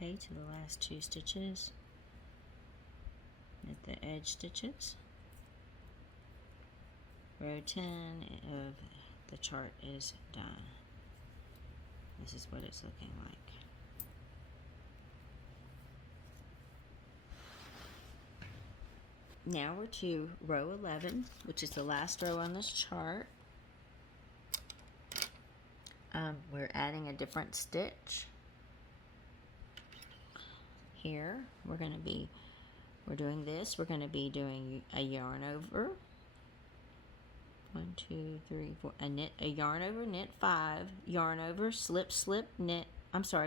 okay, to the last 2 stitches. Knit the edge stitches. Row 10 of the chart is done. This is what it's looking like. Now we're to row 11, which is the last row on this chart. We're adding a different stitch. Here, we're doing this. We're going to be doing a yarn over. 1, 2, 3, 4. A yarn over, knit 5, yarn over, slip, slip, knit.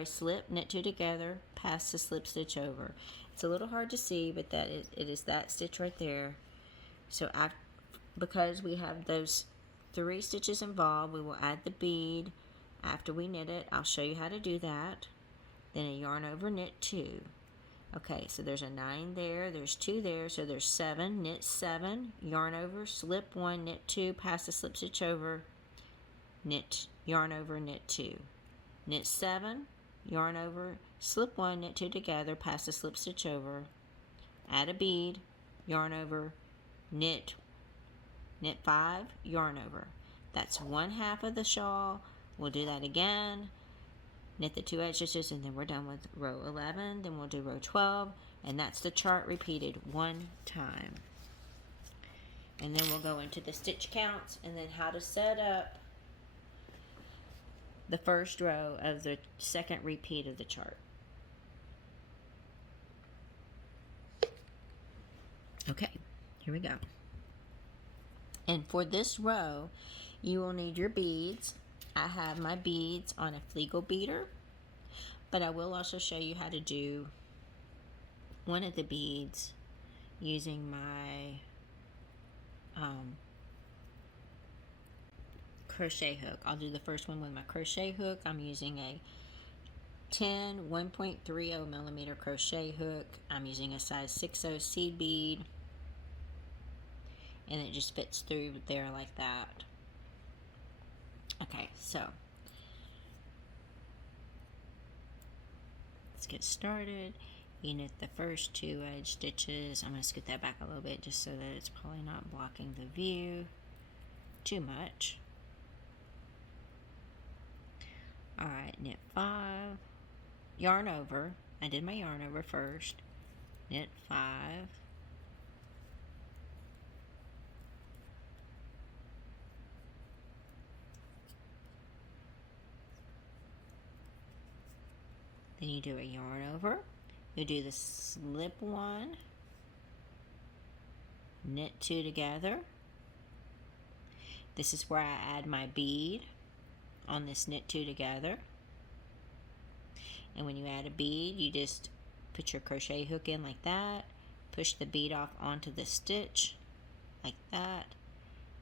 Slip, knit 2 together, pass the slip stitch over. It's a little hard to see, but it is that stitch right there. So because we have those 3 stitches involved, we will add the bead after we knit it. I'll show you how to do that. Then a yarn over, knit 2. Okay, so there's a 9 there, there's 2 there, so there's 7, knit 7, yarn over, slip 1, knit 2, pass the slip stitch over, knit, yarn over, knit 2. Knit 7, yarn over, slip 1, knit 2 together, pass the slip stitch over, add a bead, yarn over, knit 5, yarn over. That's 1/2 of the shawl. We'll do that again. Knit the 2 edge stitches, and then we're done with row 11. Then we'll do row 12, and that's the chart repeated 1 time. And then we'll go into the stitch counts and then how to set up the first row of the second repeat of the chart. Okay, here we go. And for this row, you will need your beads. I have my beads on a Flegel beater, but I will also show you how to do one of the beads using my crochet hook. I'll do the first one with my crochet hook. I'm using a 1.30 millimeter crochet hook. I'm using a size 6/0 seed bead, and it just fits through there like that. Okay, so let's get started. You knit the first 2 edge stitches. I'm going to scoot that back a little bit just so that it's probably not blocking the view too much. Alright, knit 5, yarn over. I did my yarn over first. Knit 5. Then you do a yarn over. You do the slip 1, knit 2 together. This is where I add my bead on this knit 2 together. And when you add a bead, you just put your crochet hook in like that, push the bead off onto the stitch like that,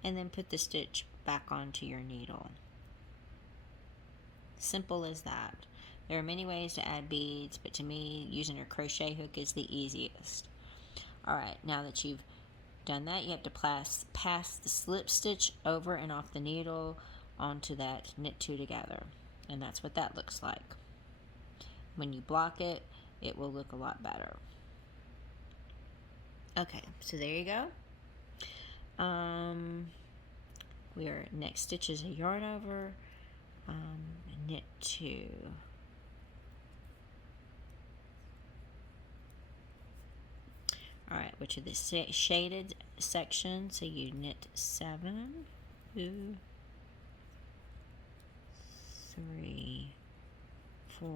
and then put the stitch back onto your needle. Simple as that. There are many ways to add beads, but to me, using a crochet hook is the easiest. Alright, now that you've done that, you have to pass the slip stitch over and off the needle onto that knit 2 together. And that's what that looks like. When you block it, it will look a lot better. Okay, so there you go. Next stitch is a yarn over, knit 2. Alright, which are the shaded section, so you knit 7, 2, 3, 4,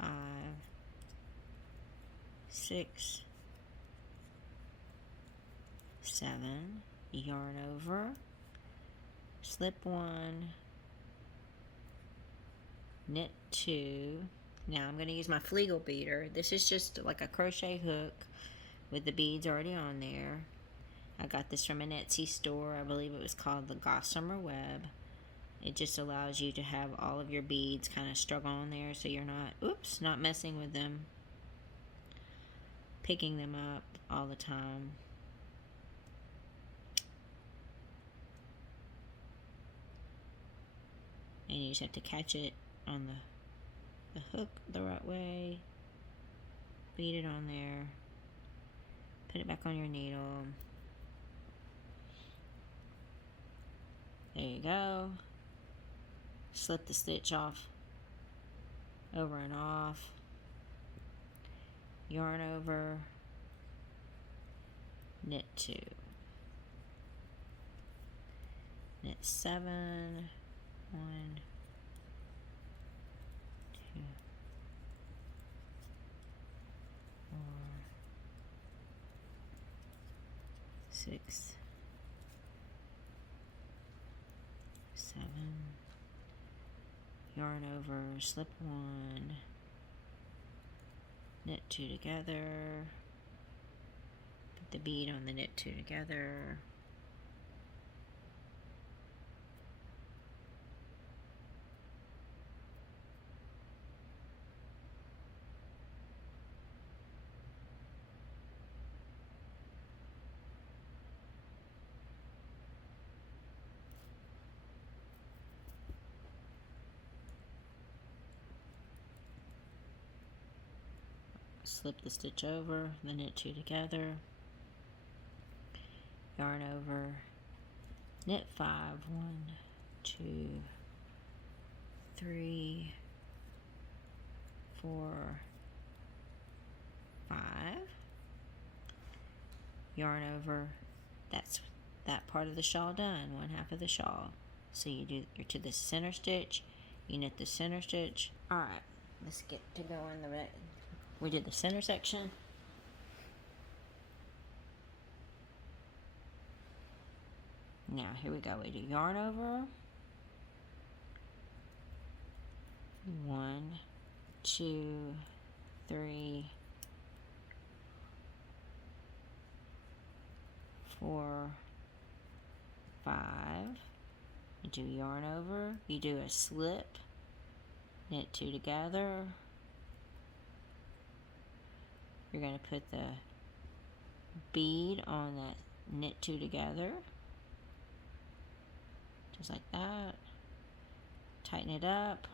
5, 6, 7, yarn over, slip 1, knit 2. Now I'm going to use my Flegel beater. This is just like a crochet hook with the beads already on there. I got this from an Etsy store. I believe it was called the Gossamer Web. It just allows you to have all of your beads kind of strung on there so you're not messing with them, picking them up all the time. And you just have to catch it on the hook the right way, bead it on there, put it back on your needle. There you go. Slip the stitch off, over and off, yarn over, knit 2, knit 7, 1, 2, 4, 6, 7, yarn over, slip 1, knit 2 together, put the bead on the knit 2 together, slip the stitch over, the knit 2 together, yarn over, knit 5, 1, 2, 3, 4, 5, yarn over. That's that part of the shawl done, 1/2 of the shawl. So you're to the center stitch, you knit the center stitch. Alright, let's get to going. We did the center section. Now here we go. We do yarn over, 1, 2, 3, 4, 5. You do yarn over, you do a slip, knit 2 together. You're going to put the bead on that knit 2 together, just like that. Tighten it up.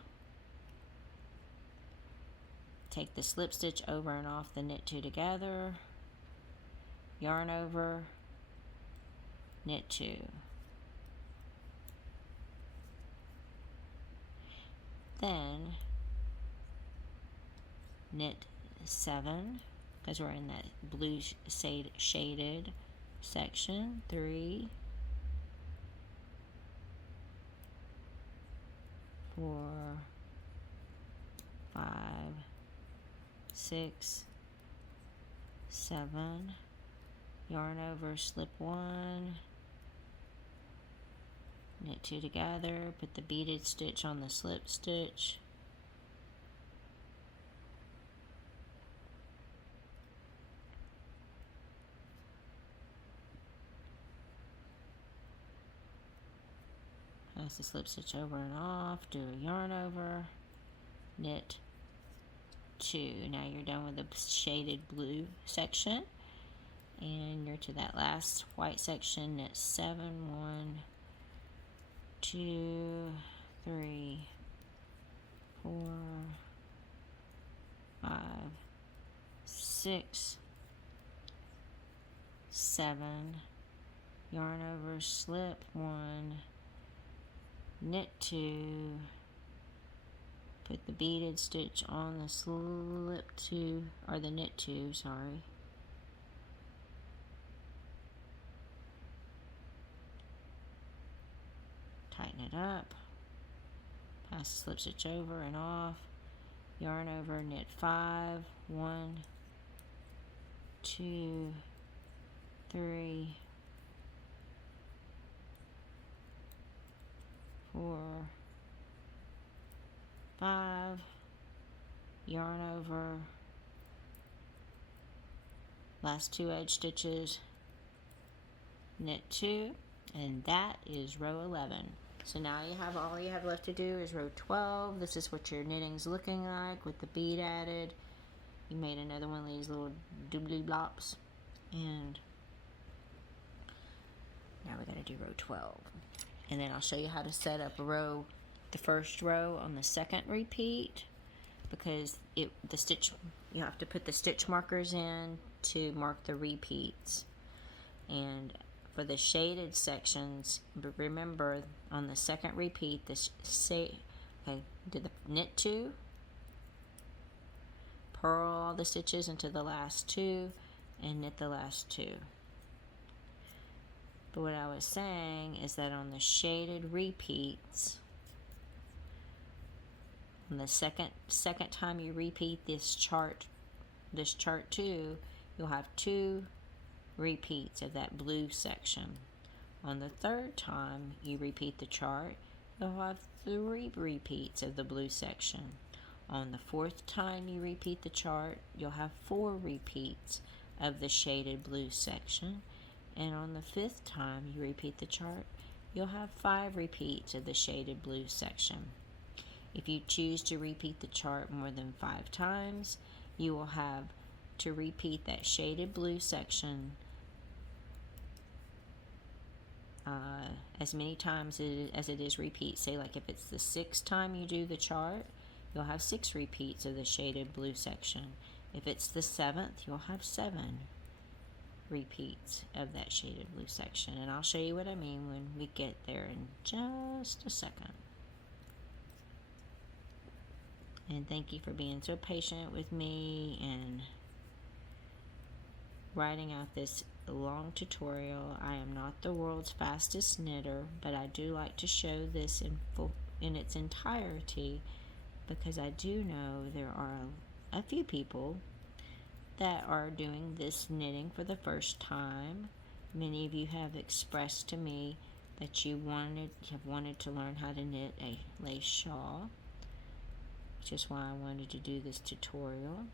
Take the slip stitch over and off the knit 2 together, yarn over, knit 2. Then knit 7, because we're in that blue shaded section. 3, 4, 5, 6, 7, yarn over, slip 1, knit 2 together, put the beaded stitch on the slip stitch, pass the slip stitch over and off, do a yarn over, knit 2. Now you're done with the shaded blue section, and you're to that last white section. Knit 7, 1, 2, 3, 4, 5, 6, 7, yarn over, slip 1, knit 2, put the beaded stitch on the slip 2, or the knit 2, sorry. Tighten it up, pass the slip stitch over and off, yarn over, knit 5, 1, 2, 3, 4, 5, yarn over, last 2 edge stitches, knit 2, and that is row 11. So now all you have left to do is row 12. This is what your knitting's looking like with the bead added. You made another one of these little doobly blops, and now we got to do row 12. And then I'll show you how to set up the first row on the second repeat. because the stitch, you have to put the stitch markers in to mark the repeats. And for the shaded sections, remember on the second repeat, did the knit 2, purl all the stitches into the last 2, and knit the last 2. But what I was saying is that on the shaded repeats, on the second time you repeat this chart 2, you'll have 2 repeats of that blue section. On the third time you repeat the chart, you'll have 3 repeats of the blue section. On the fourth time you repeat the chart, you'll have 4 repeats of the shaded blue section. And on the fifth time you repeat the chart, you'll have 5 repeats of the shaded blue section. If you choose to repeat the chart more than 5 times, you will have to repeat that shaded blue section as many times as it is repeat. Say, like, if it's the 6th time you do the chart, you'll have 6 repeats of the shaded blue section. If it's the 7th, you'll have 7 repeats of that shaded blue section. And I'll show you what I mean when we get there in just a second. And thank you for being so patient with me and writing out this long tutorial. I am not the world's fastest knitter, but I do like to show this in its entirety, because I do know there are a few people that are doing this knitting for the first time. Many of you have expressed to me that you have wanted to learn how to knit a lace shawl, which is why I wanted to do this tutorial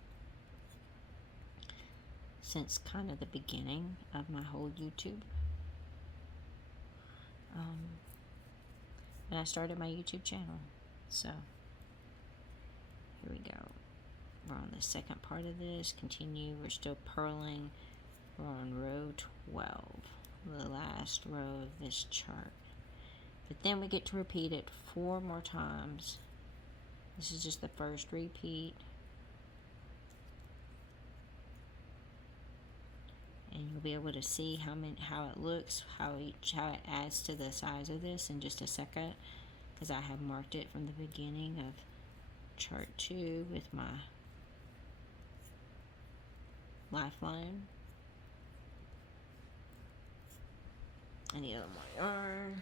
since kind of the beginning of my whole YouTube. And I started my YouTube channel. So here we go. We're on the second part of this. Continue. We're still purling. We're on row 12, the last row of this chart. But then we get to repeat it 4 more times. This is just the first repeat. And you'll be able to see how it looks, how it adds to the size of this in just a second, because I have marked it from the beginning of chart 2 with my Lifeline. I need a little more yarn.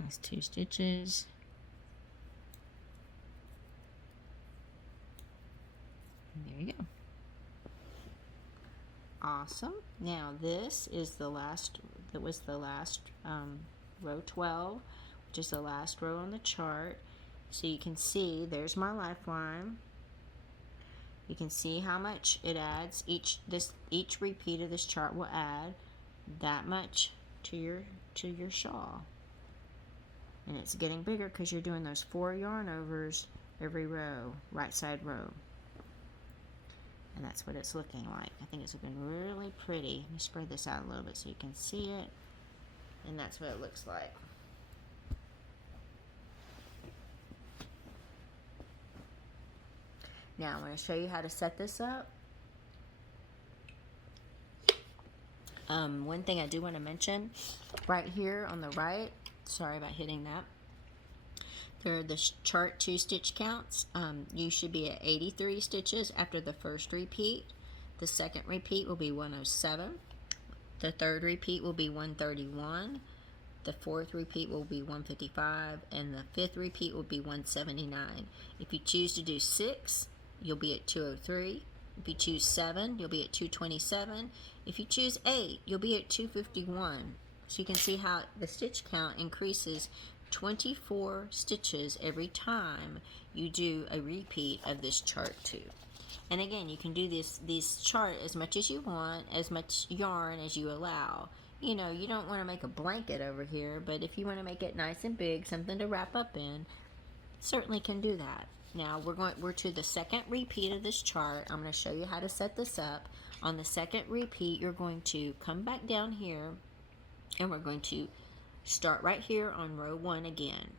That's 2 stitches. And there you go. Awesome. Now this is the last, row 12, which is the last row on the chart. So you can see there's my Lifeline. You can see how much it adds. Each repeat of this chart will add that much to your shawl. And it's getting bigger because you're doing those 4 yarn overs every row, right side row. And that's what it's looking like. I think it's looking really pretty. Let me spread this out a little bit so you can see it. And that's what it looks like. Now I'm going to show you how to set this up. One thing I do want to mention, right here on the right, sorry about hitting that, there are the chart 2 stitch counts. You should be at 83 stitches after the first repeat. The second repeat will be 107. The third repeat will be 131. The fourth repeat will be 155. And the fifth repeat will be 179. If you choose to do 6, you'll be at 203. If you choose 7, you'll be at 227. If you choose 8, you'll be at 251. So you can see how the stitch count increases 24 stitches every time you do a repeat of this chart 2. And again, you can do this chart as much as you want, as much yarn as you allow. You know, you don't want to make a blanket over here, but if you want to make it nice and big, something to wrap up in, certainly can do that. Now we're to the second repeat of this chart. I'm going to show you how to set this up. On the second repeat, you're going to come back down here, and we're going to start right here on row 1 again.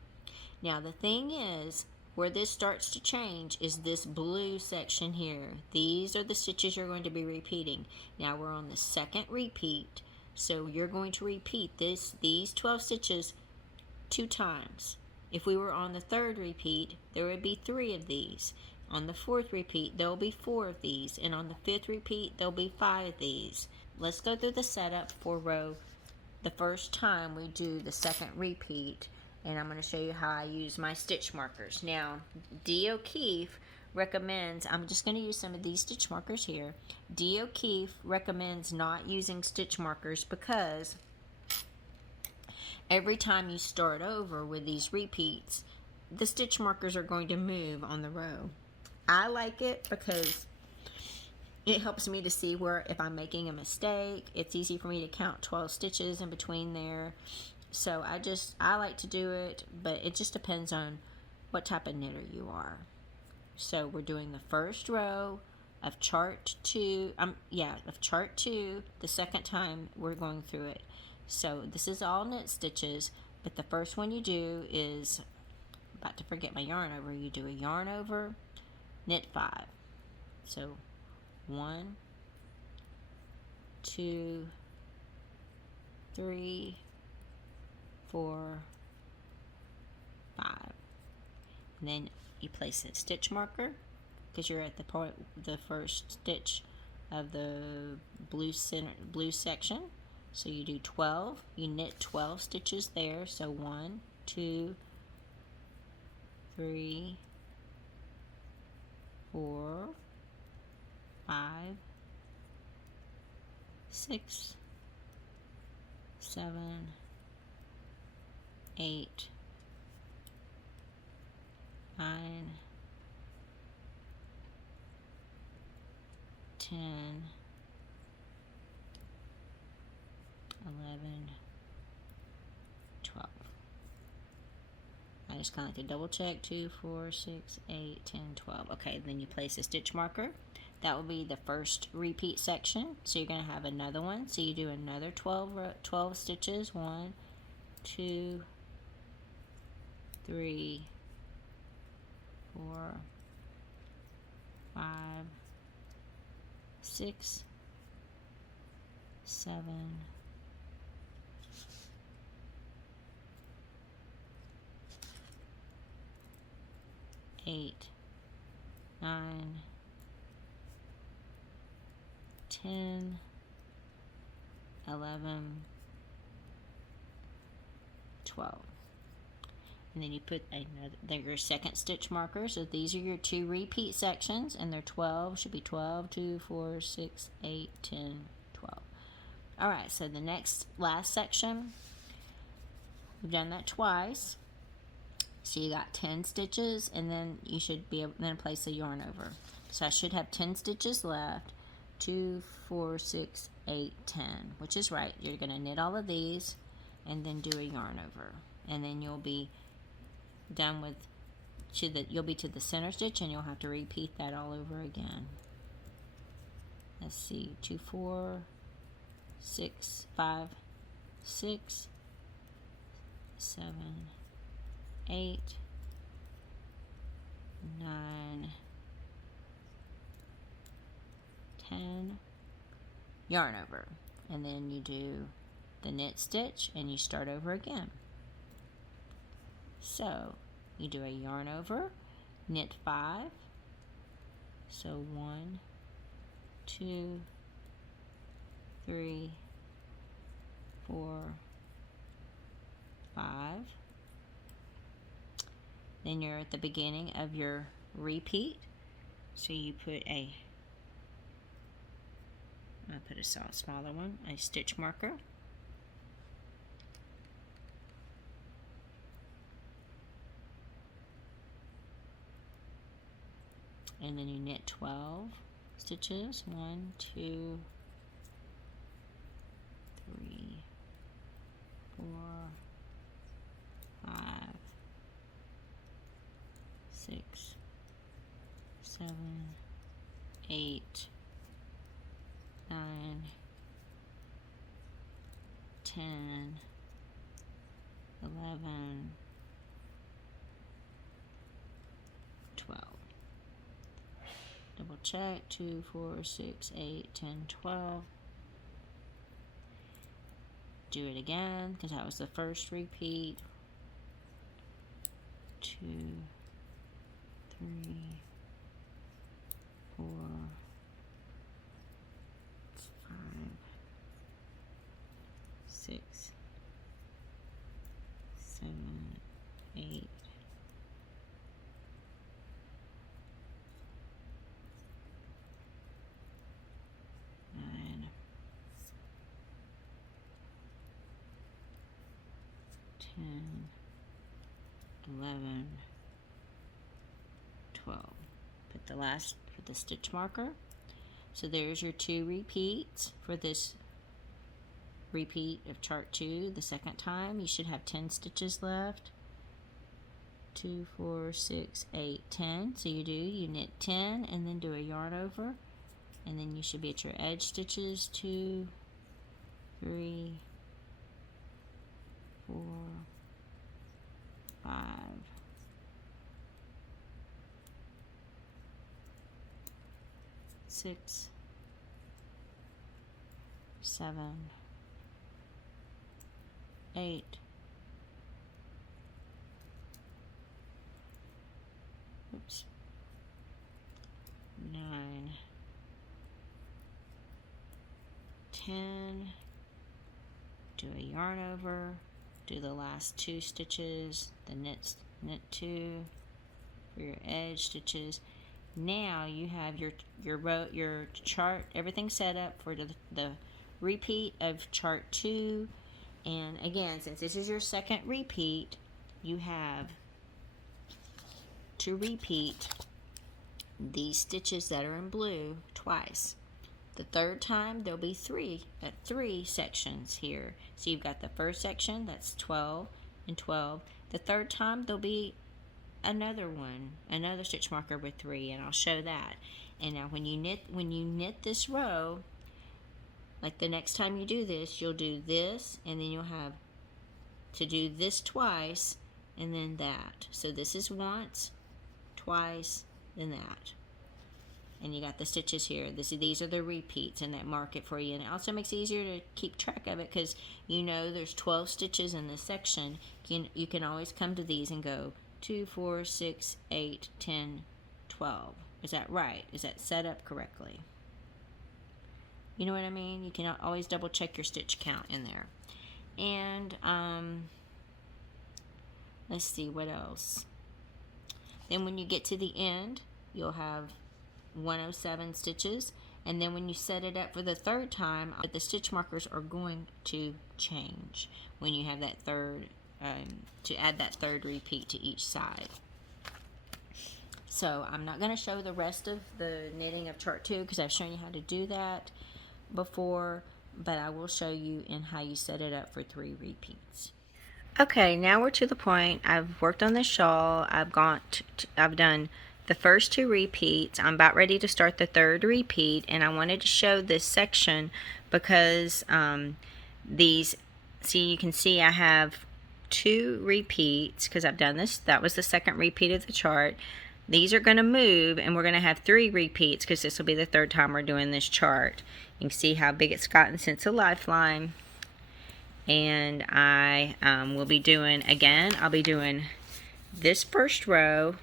Now the thing is, where this starts to change is this blue section here. These are the stitches you're going to be repeating. Now we're on the second repeat, so you're going to repeat these 12 stitches 2 times. If we were on the third repeat, there would be 3 of these. On the fourth repeat, there will be 4 of these. And on the fifth repeat, there will be 5 of these. Let's go through the setup for the first time we do the second repeat. And I'm going to show you how I use my stitch markers. Now, Dee O'Keefe recommends, I'm just going to use some of these stitch markers here. Dee O'Keefe recommends not using stitch markers because every time you start over with these repeats, the stitch markers are going to move on the row. I like it because it helps me to see where, if I'm making a mistake, it's easy for me to count 12 stitches in between there. So I like to do it, but it just depends on what type of knitter you are. So we're doing the first row of chart 2, of chart 2, the second time we're going through it. So this is all knit stitches, but the first one you do is, about to forget my yarn over, you do a yarn over, knit 5. So 1, 2, 3, 4, 5. And then you place a stitch marker because you're at the first stitch of the blue section. So you do 12. You knit 12 stitches there. So 1, 2, 3, 4, 5, 6, 7, 8, 9, 10, 11, 12. I just kind of like to double check. 2, 4, 6, 8, 10, 12. Okay, then you place a stitch marker. That will be the first repeat section. So you're going to have another one. So you do another 12 stitches. 1, 2, 3, 4, 5, 6, 7, 8, 9, 10, 11, 12. And then you put your second stitch marker. So these are your 2 repeat sections, and they're 12. Should be 12, 2, 4, 6, 8, 10, 12. Alright, so the last section, we've done that twice. So you got 10 stitches, and then you should be able to place a yarn over. So I should have 10 stitches left. 2, 4, 6, 8, 10, which is right. You're going to knit all of these and then do a yarn over. And then you'll be done with, you'll be to the center stitch, and you'll have to repeat that all over again. Let's see, 2, 4, 6, 5, 6, 7, 8, 9, 10, yarn over, and then you do the knit stitch and you start over again. So you do a yarn over, knit 5, so 1, 2, 3, 4, 5. Then you're at the beginning of your repeat, so you put I'll put a smaller one, a stitch marker. And then you knit 12 stitches. 1, 2, 3, 4, 5, 6, 7, 8, 9, 10, 11, 12. Double check, 2, 4, 6, 8, 10, 12. Do it again, because that was the first repeat. 2, 3, 4, 5, 6, 7, 8, 9, 10, 11, 12. Put the stitch marker. So there's your 2 repeats for this repeat of chart 2. The second time you should have 10 stitches left. 2, 4, 6, 8, 10. So you knit 10 and then do a yarn over, and then you should be at your edge stitches. 2, 3, 4, 5, 6, 7, 8, 9, 10. Do a yarn over, do the last 2 stitches, the knit 2 for your edge stitches. Now you have your chart, everything set up for the repeat of chart 2. And again, since this is your second repeat, you have to repeat these stitches that are in blue twice. The third time there'll be 3 sections here. So you've got the first section, that's 12 and 12. The third time there'll be another stitch marker with 3, and I'll show that. And now when you knit this row, like the next time you do this, you'll do this, and then you'll have to do this twice, and then that. So this is once, twice, then that. And you got the stitches here. These are the repeats, and that mark it for you. And it also makes it easier to keep track of it, because you know there's 12 stitches in this section. You can always come to these and go 2, 4, 6, 8, 10, 12. Is that right? Is that set up correctly? You know what I mean? You can always double check your stitch count in there. And let's see what else. Then when you get to the end, you'll have 107 stitches, and then when you set it up for the third time, the stitch markers are going to change when you have that third, to add that third repeat to each side. So I'm not going to show the rest of the knitting of chart 2 because I've shown you how to do that before, but I will show you in how you set it up for 3 repeats. Okay, now we're to the point. I've worked on the shawl. I've done the first 2 repeats. I'm about ready to start the third repeat, and I wanted to show this section because you can see I have 2 repeats because I've done this. That was the second repeat of the chart. these are going to move, and we're going to have 3 repeats because this will be the 3rd time we're doing this chart. You can see how big it's gotten since the Lifeline. And I will be doing, again, I'll be doing this first row.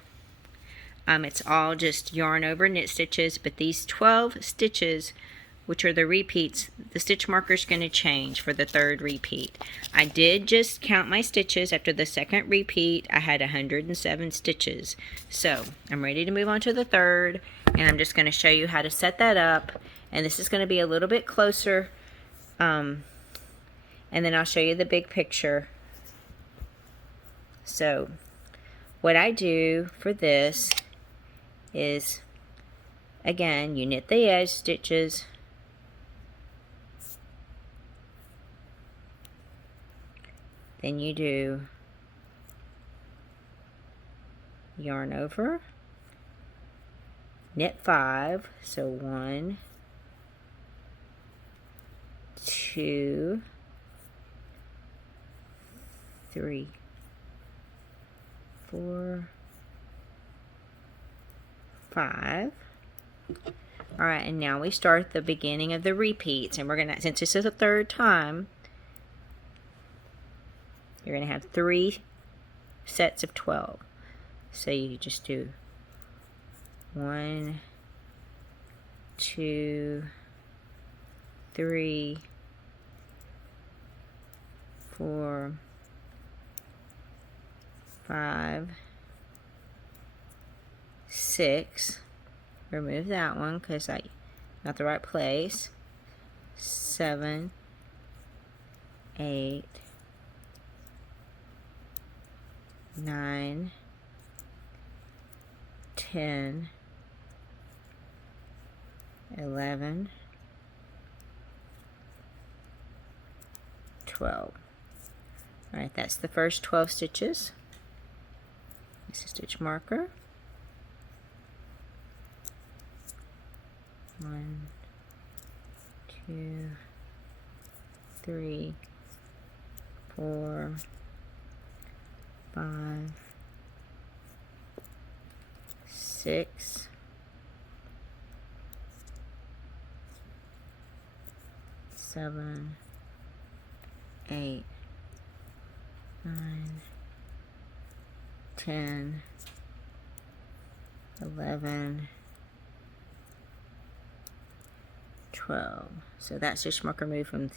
It's all just yarn over knit stitches, but these 12 stitches, which are the repeats, the stitch marker is going to change for the 3rd repeat. I did just count my stitches. After the 2nd repeat, I had 107 stitches. So I'm ready to move on to the 3rd, and I'm just going to show you how to set that up. And this is going to be a little bit closer, and then I'll show you the big picture. So what I do for this is, again, you knit the edge stitches, then you do yarn over, knit 5, so 1, 2, 3, 4, 5. All right, and now we start the beginning of the repeats, and we're gonna, since this is the 3rd time, you're gonna have 3 sets of 12. So you just do 1, 2, 3, 4, 5, 6. Remove that one because I not the right place. 7, 8, 9, 10, 11, 12. Alright, that's the first 12 stitches. This is stitch marker. 1, 2, 3, 4, 5, 6, 7, 8, 9, 10, 11, 12. So that stitch marker moved from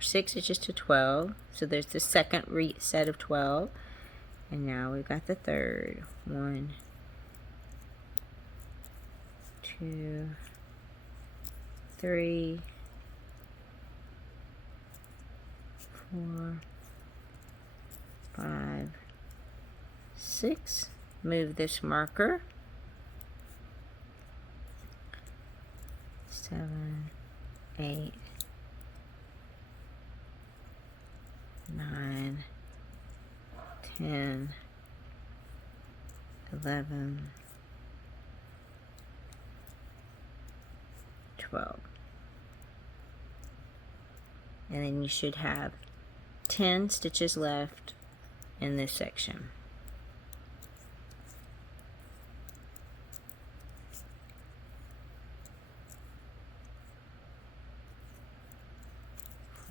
6 stitches to 12. So there's the 2nd set of 12. And now we've got the 3rd. 1, 2, 3, 4, 5, 6. Move this marker. 7, 8, 9, 10, 11, 12. And then you should have 10 stitches left in this section.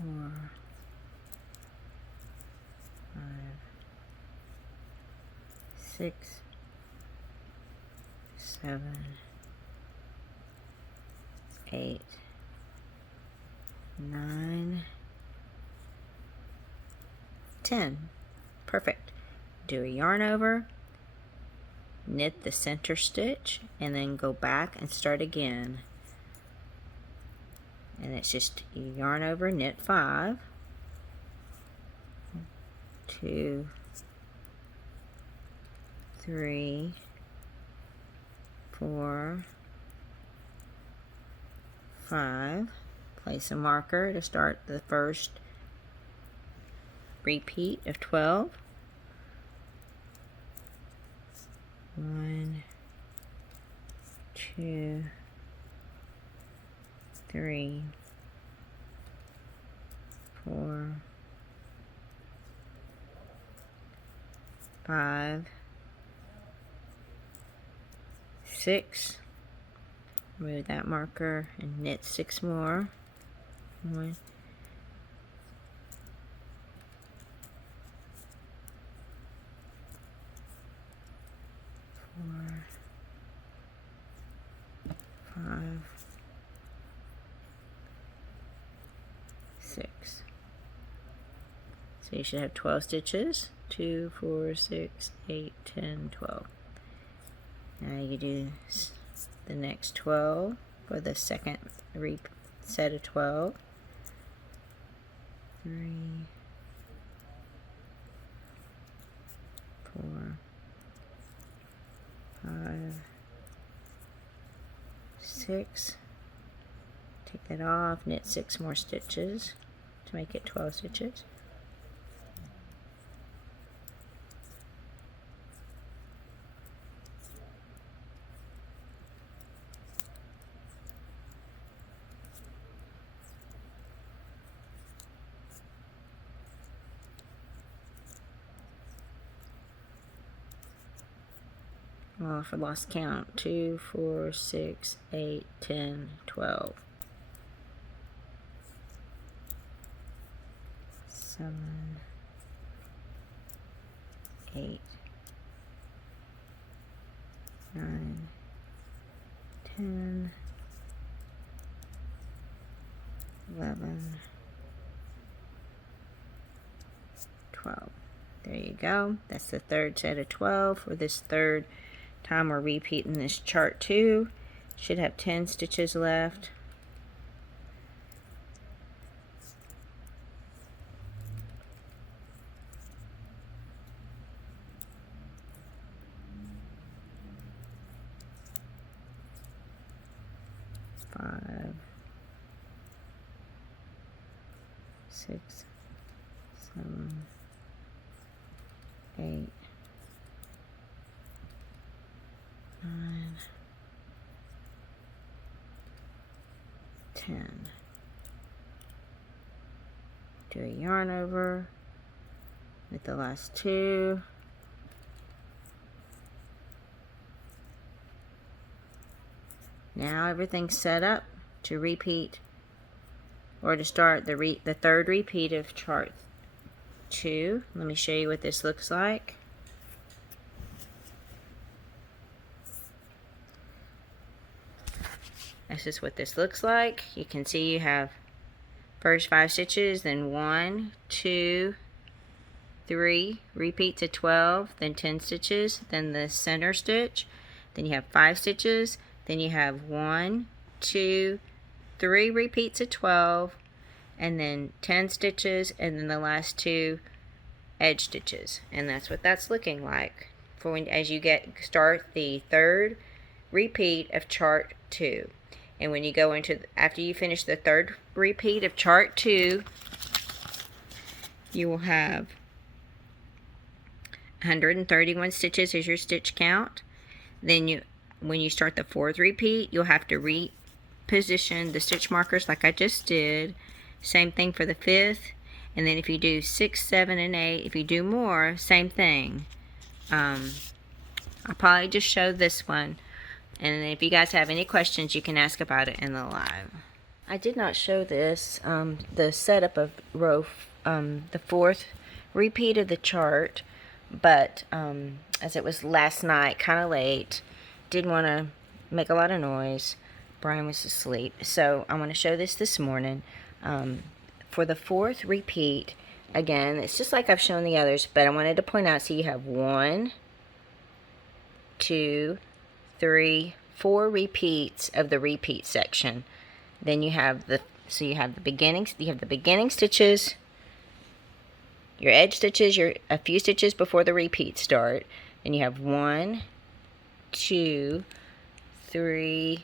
4, 5, 6, 7, 8, 9, 10. Perfect. Do a yarn over, knit the center stitch, and then go back and start again. And it's just yarn over, knit 5, 2, 3, 4, 5. Place a marker to start the first repeat of 12. 1, 2, 3, 4, 5, 6, remove that marker and knit 6 more. 1, 4, 5, 6. So you should have 12 stitches. 2, 4, 6, 8, 10, 12. Now you do the next 12 for the second set of 12. 3, 4, 5, 6. Take that off, knit 6 more stitches to make it 12 stitches. Well, if I lost count, 2, 4, 6, 8, 10, 12. 7, 8, 9, 10, 11, 12. There you go. That's the third set of 12 for this third time we're repeating this chart 2. Should have 10 stitches left. Five, 6, 7, 8, 9, 10. Do a yarn over with the last 2. Now everything's set up to repeat or to start the third repeat of chart 2. Let me show you what this looks like. This is what this looks like. You can see you have first 5 stitches, then 1, 2, 3, repeat to 12, then 10 stitches, then the center stitch, then you have 5 stitches, then you have 1, 2, 3 repeats of 12, and then 10 stitches, and then the last 2 edge stitches. And that's what that's looking like for when, as you start the third repeat of chart 2. And when you go into, after you finish the third repeat of chart 2, you will have 131 stitches as your stitch count. Then when you start the fourth repeat, you'll have to reposition the stitch markers like I just did. Same thing for the 5th. And then if you do 6, 7, and 8, if you do more, same thing. I'll probably just show this one. And if you guys have any questions, you can ask about it in the live. I did not show this, the setup of row, the 4th repeat of the chart, but as it was last night, kind of late, didn't want to make a lot of noise. Brian was asleep, so I want to show this morning. For the 4th repeat, again, it's just like I've shown the others, but I wanted to point out, so you have 1, 2, 3, 4 repeats of the repeat section. Then you have the beginning stitches, your edge stitches, a few stitches before the repeat start. Then you have 1, 2, 3,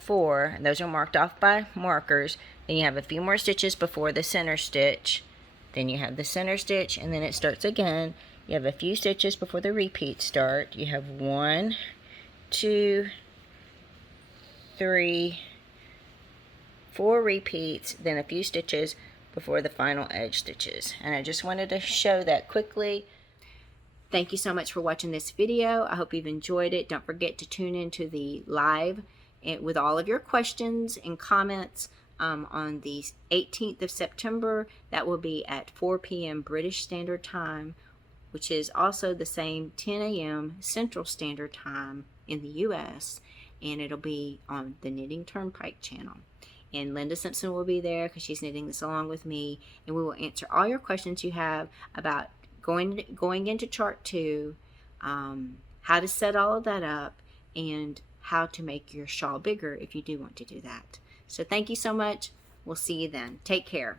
4, and those are marked off by markers. Then you have a few more stitches before the center stitch. Then you have the center stitch, and then it starts again. You have a few stitches before the repeat start. You have 1, 2, 3, 4 repeats, then a few stitches before the final edge stitches. And I just wanted to show that quickly. Thank you so much for watching this video. I hope you've enjoyed it. Don't forget to tune into the live with all of your questions and comments on the 18th of September. That will be at 4 p.m. British Standard Time, which is also the same 10 a.m. Central Standard Time in the U.S., and it'll be on the Knitting Turnpike channel. And Linda Simpson will be there because she's knitting this along with me, and we will answer all your questions you have about going into chart 2, how to set all of that up, and how to make your shawl bigger if you do want to do that. So thank you so much. We'll see you then. Take care.